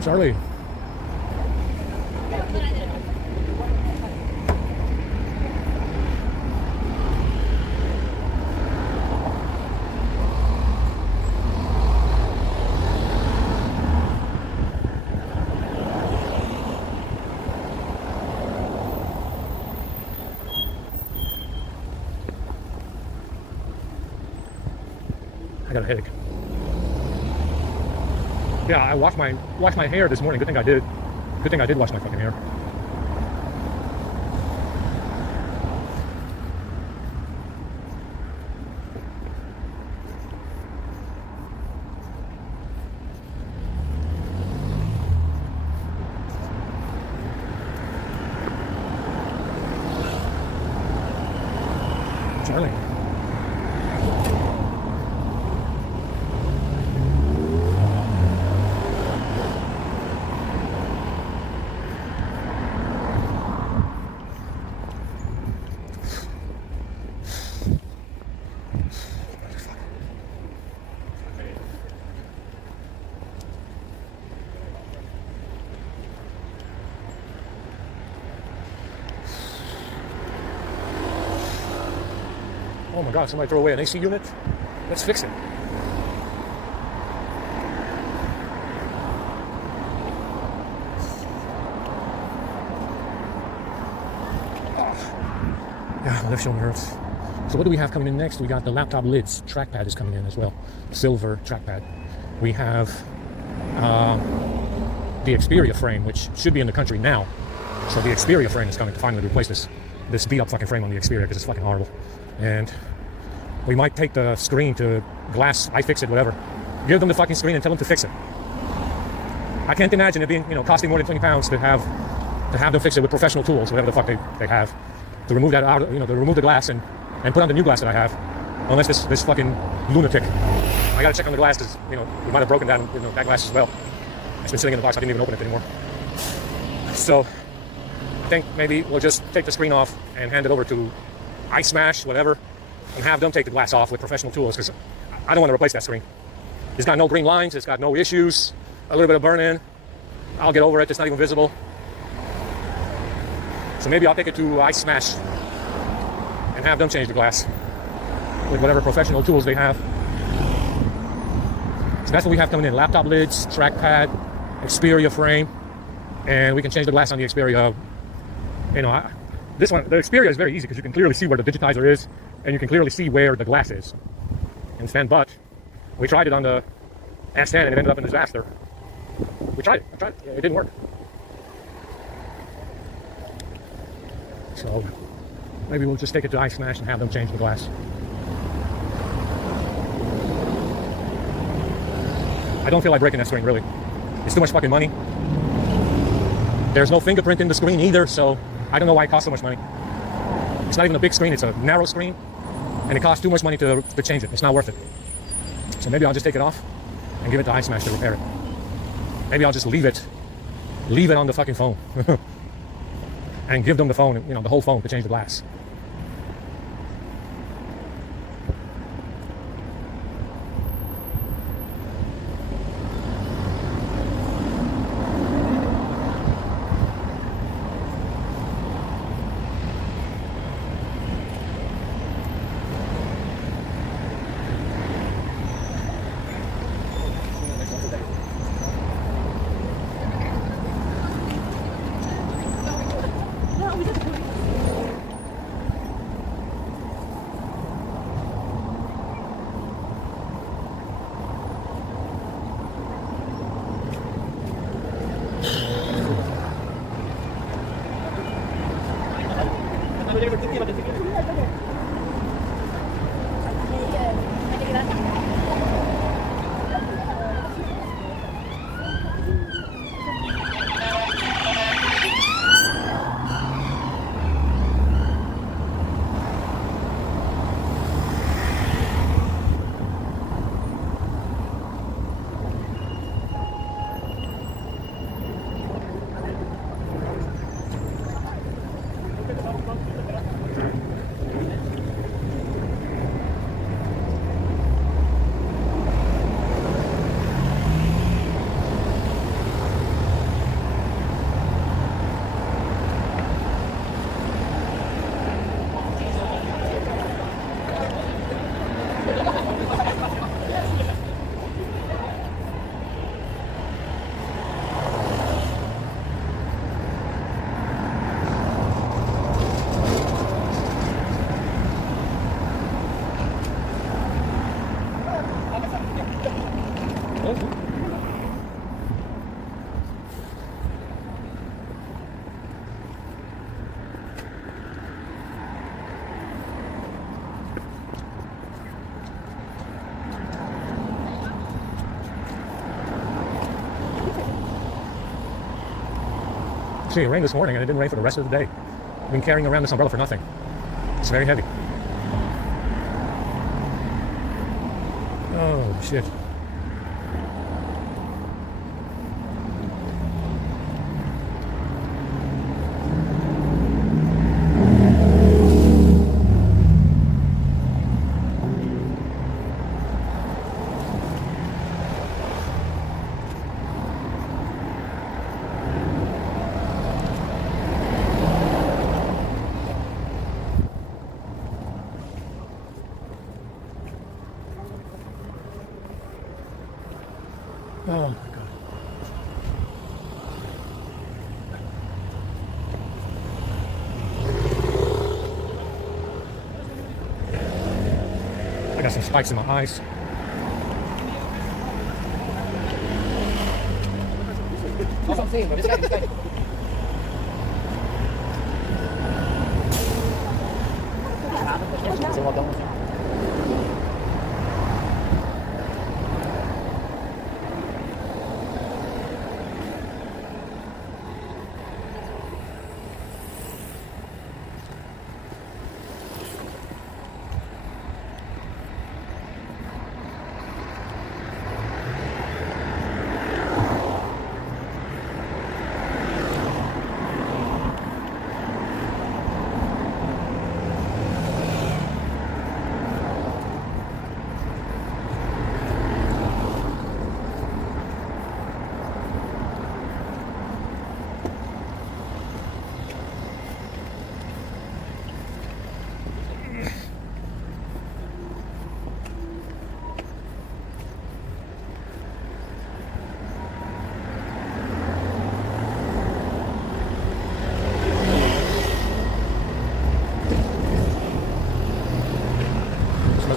Charlie. I got a headache. Yeah, I washed my hair this morning. Good thing I did. Good thing I did wash my fucking hair. Charlie. Oh my God, somebody throw away an AC unit? Let's fix it. Yeah, my left shoulder hurts. So what do we have coming in next? We got the laptop lids. Trackpad is coming in as well. Silver trackpad. We have the Xperia frame, which should be in the country now. So the Xperia frame is coming to finally replace this beat up fucking frame on the Xperia because it's fucking horrible. And we might take the screen to glass, iFixit, whatever. Give them the fucking screen and tell them to fix it. I can't imagine it being, costing more than £20 to have them fix it with professional tools, whatever the fuck they have, to remove that out, to remove the glass and put on the new glass that I have. Unless this fucking lunatic. I gotta check on the glass because, we might have broken down, that glass as well. It's been sitting in the box. I didn't even open it anymore. So, think maybe we'll just take the screen off and hand it over to Ice Smash, whatever, and have them take the glass off with professional tools, because I don't want to replace that screen. It's got no green lines, it's got no issues, a little bit of burn-in. I'll get over it, it's not even visible. So maybe I'll take it to Ice Smash and have them change the glass with whatever professional tools they have. So that's what we have coming in: laptop lids, trackpad, Xperia frame, and we can change the glass on the Xperia. You know, this one, the Xperia is very easy because you can clearly see where the digitizer is, and you can clearly see where the glass is. But we tried it on the S10 and it ended up in a disaster. We tried it. It didn't work. So maybe we'll just take it to Ice Smash and have them change the glass. I don't feel like breaking that screen, really. It's too much fucking money. There's no fingerprint in the screen either, so I don't know why it costs so much money. It's not even a big screen, it's a narrow screen, and it costs too much money to change it. It's not worth it. So maybe I'll just take it off and give it to Ice Smash to repair it. Maybe I'll just leave it on the fucking phone and give them the phone, you know, the whole phone to change the glass. Actually, it rained this morning and it didn't rain for the rest of the day. I've been carrying around this umbrella for nothing. It's very heavy. Oh, shit. Oh my God. I got some spikes in my eyes. That's what I'm saying, bro. This guy.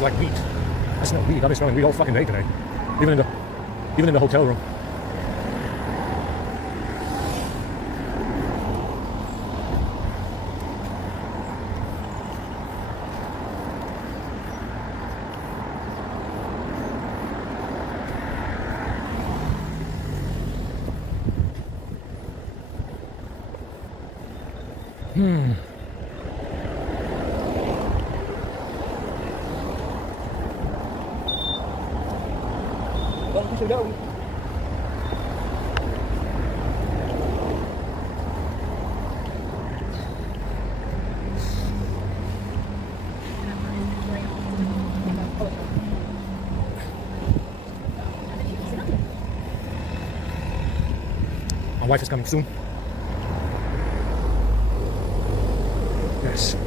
smells like wheat. I smell wheat. I've been smelling wheat all fucking day today. Even in the hotel room. Well, we should go. My wife is coming soon. Yes.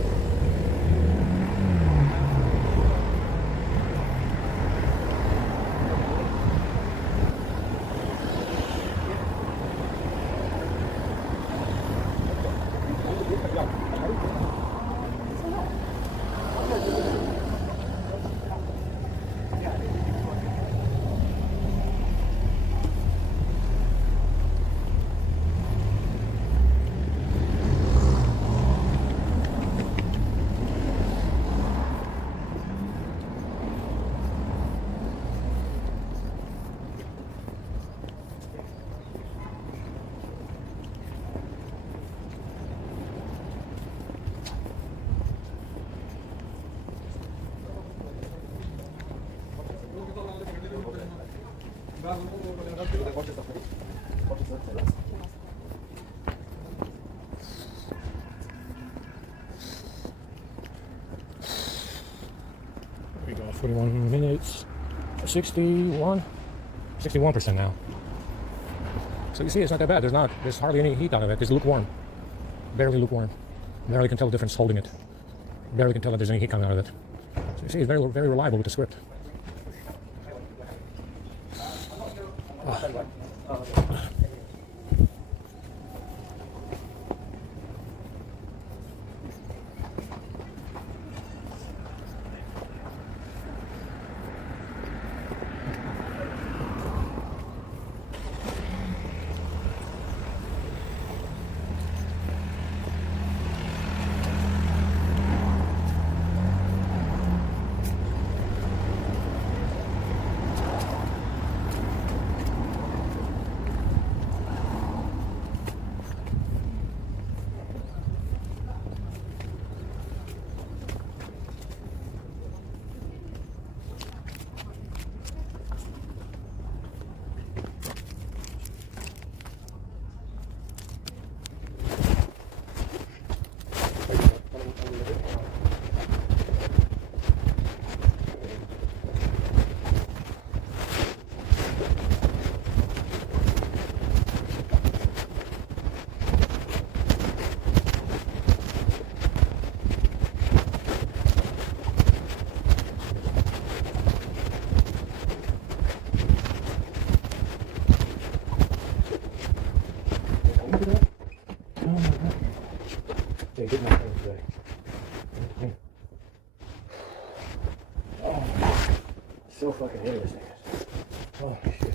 We got 41 minutes, 61% now. So you see, it's not that bad. There's hardly any heat out of it. It's lukewarm, barely lukewarm. Barely can tell the difference holding it. Barely can tell that there's any heat coming out of it. So you see, it's very, very reliable with the script. They did my thing today. Oh, so fucking heavy this thing is. Oh shit.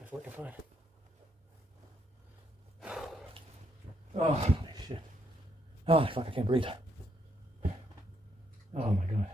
It's working fine. Oh shit. Oh fuck, I can't breathe. Oh my god.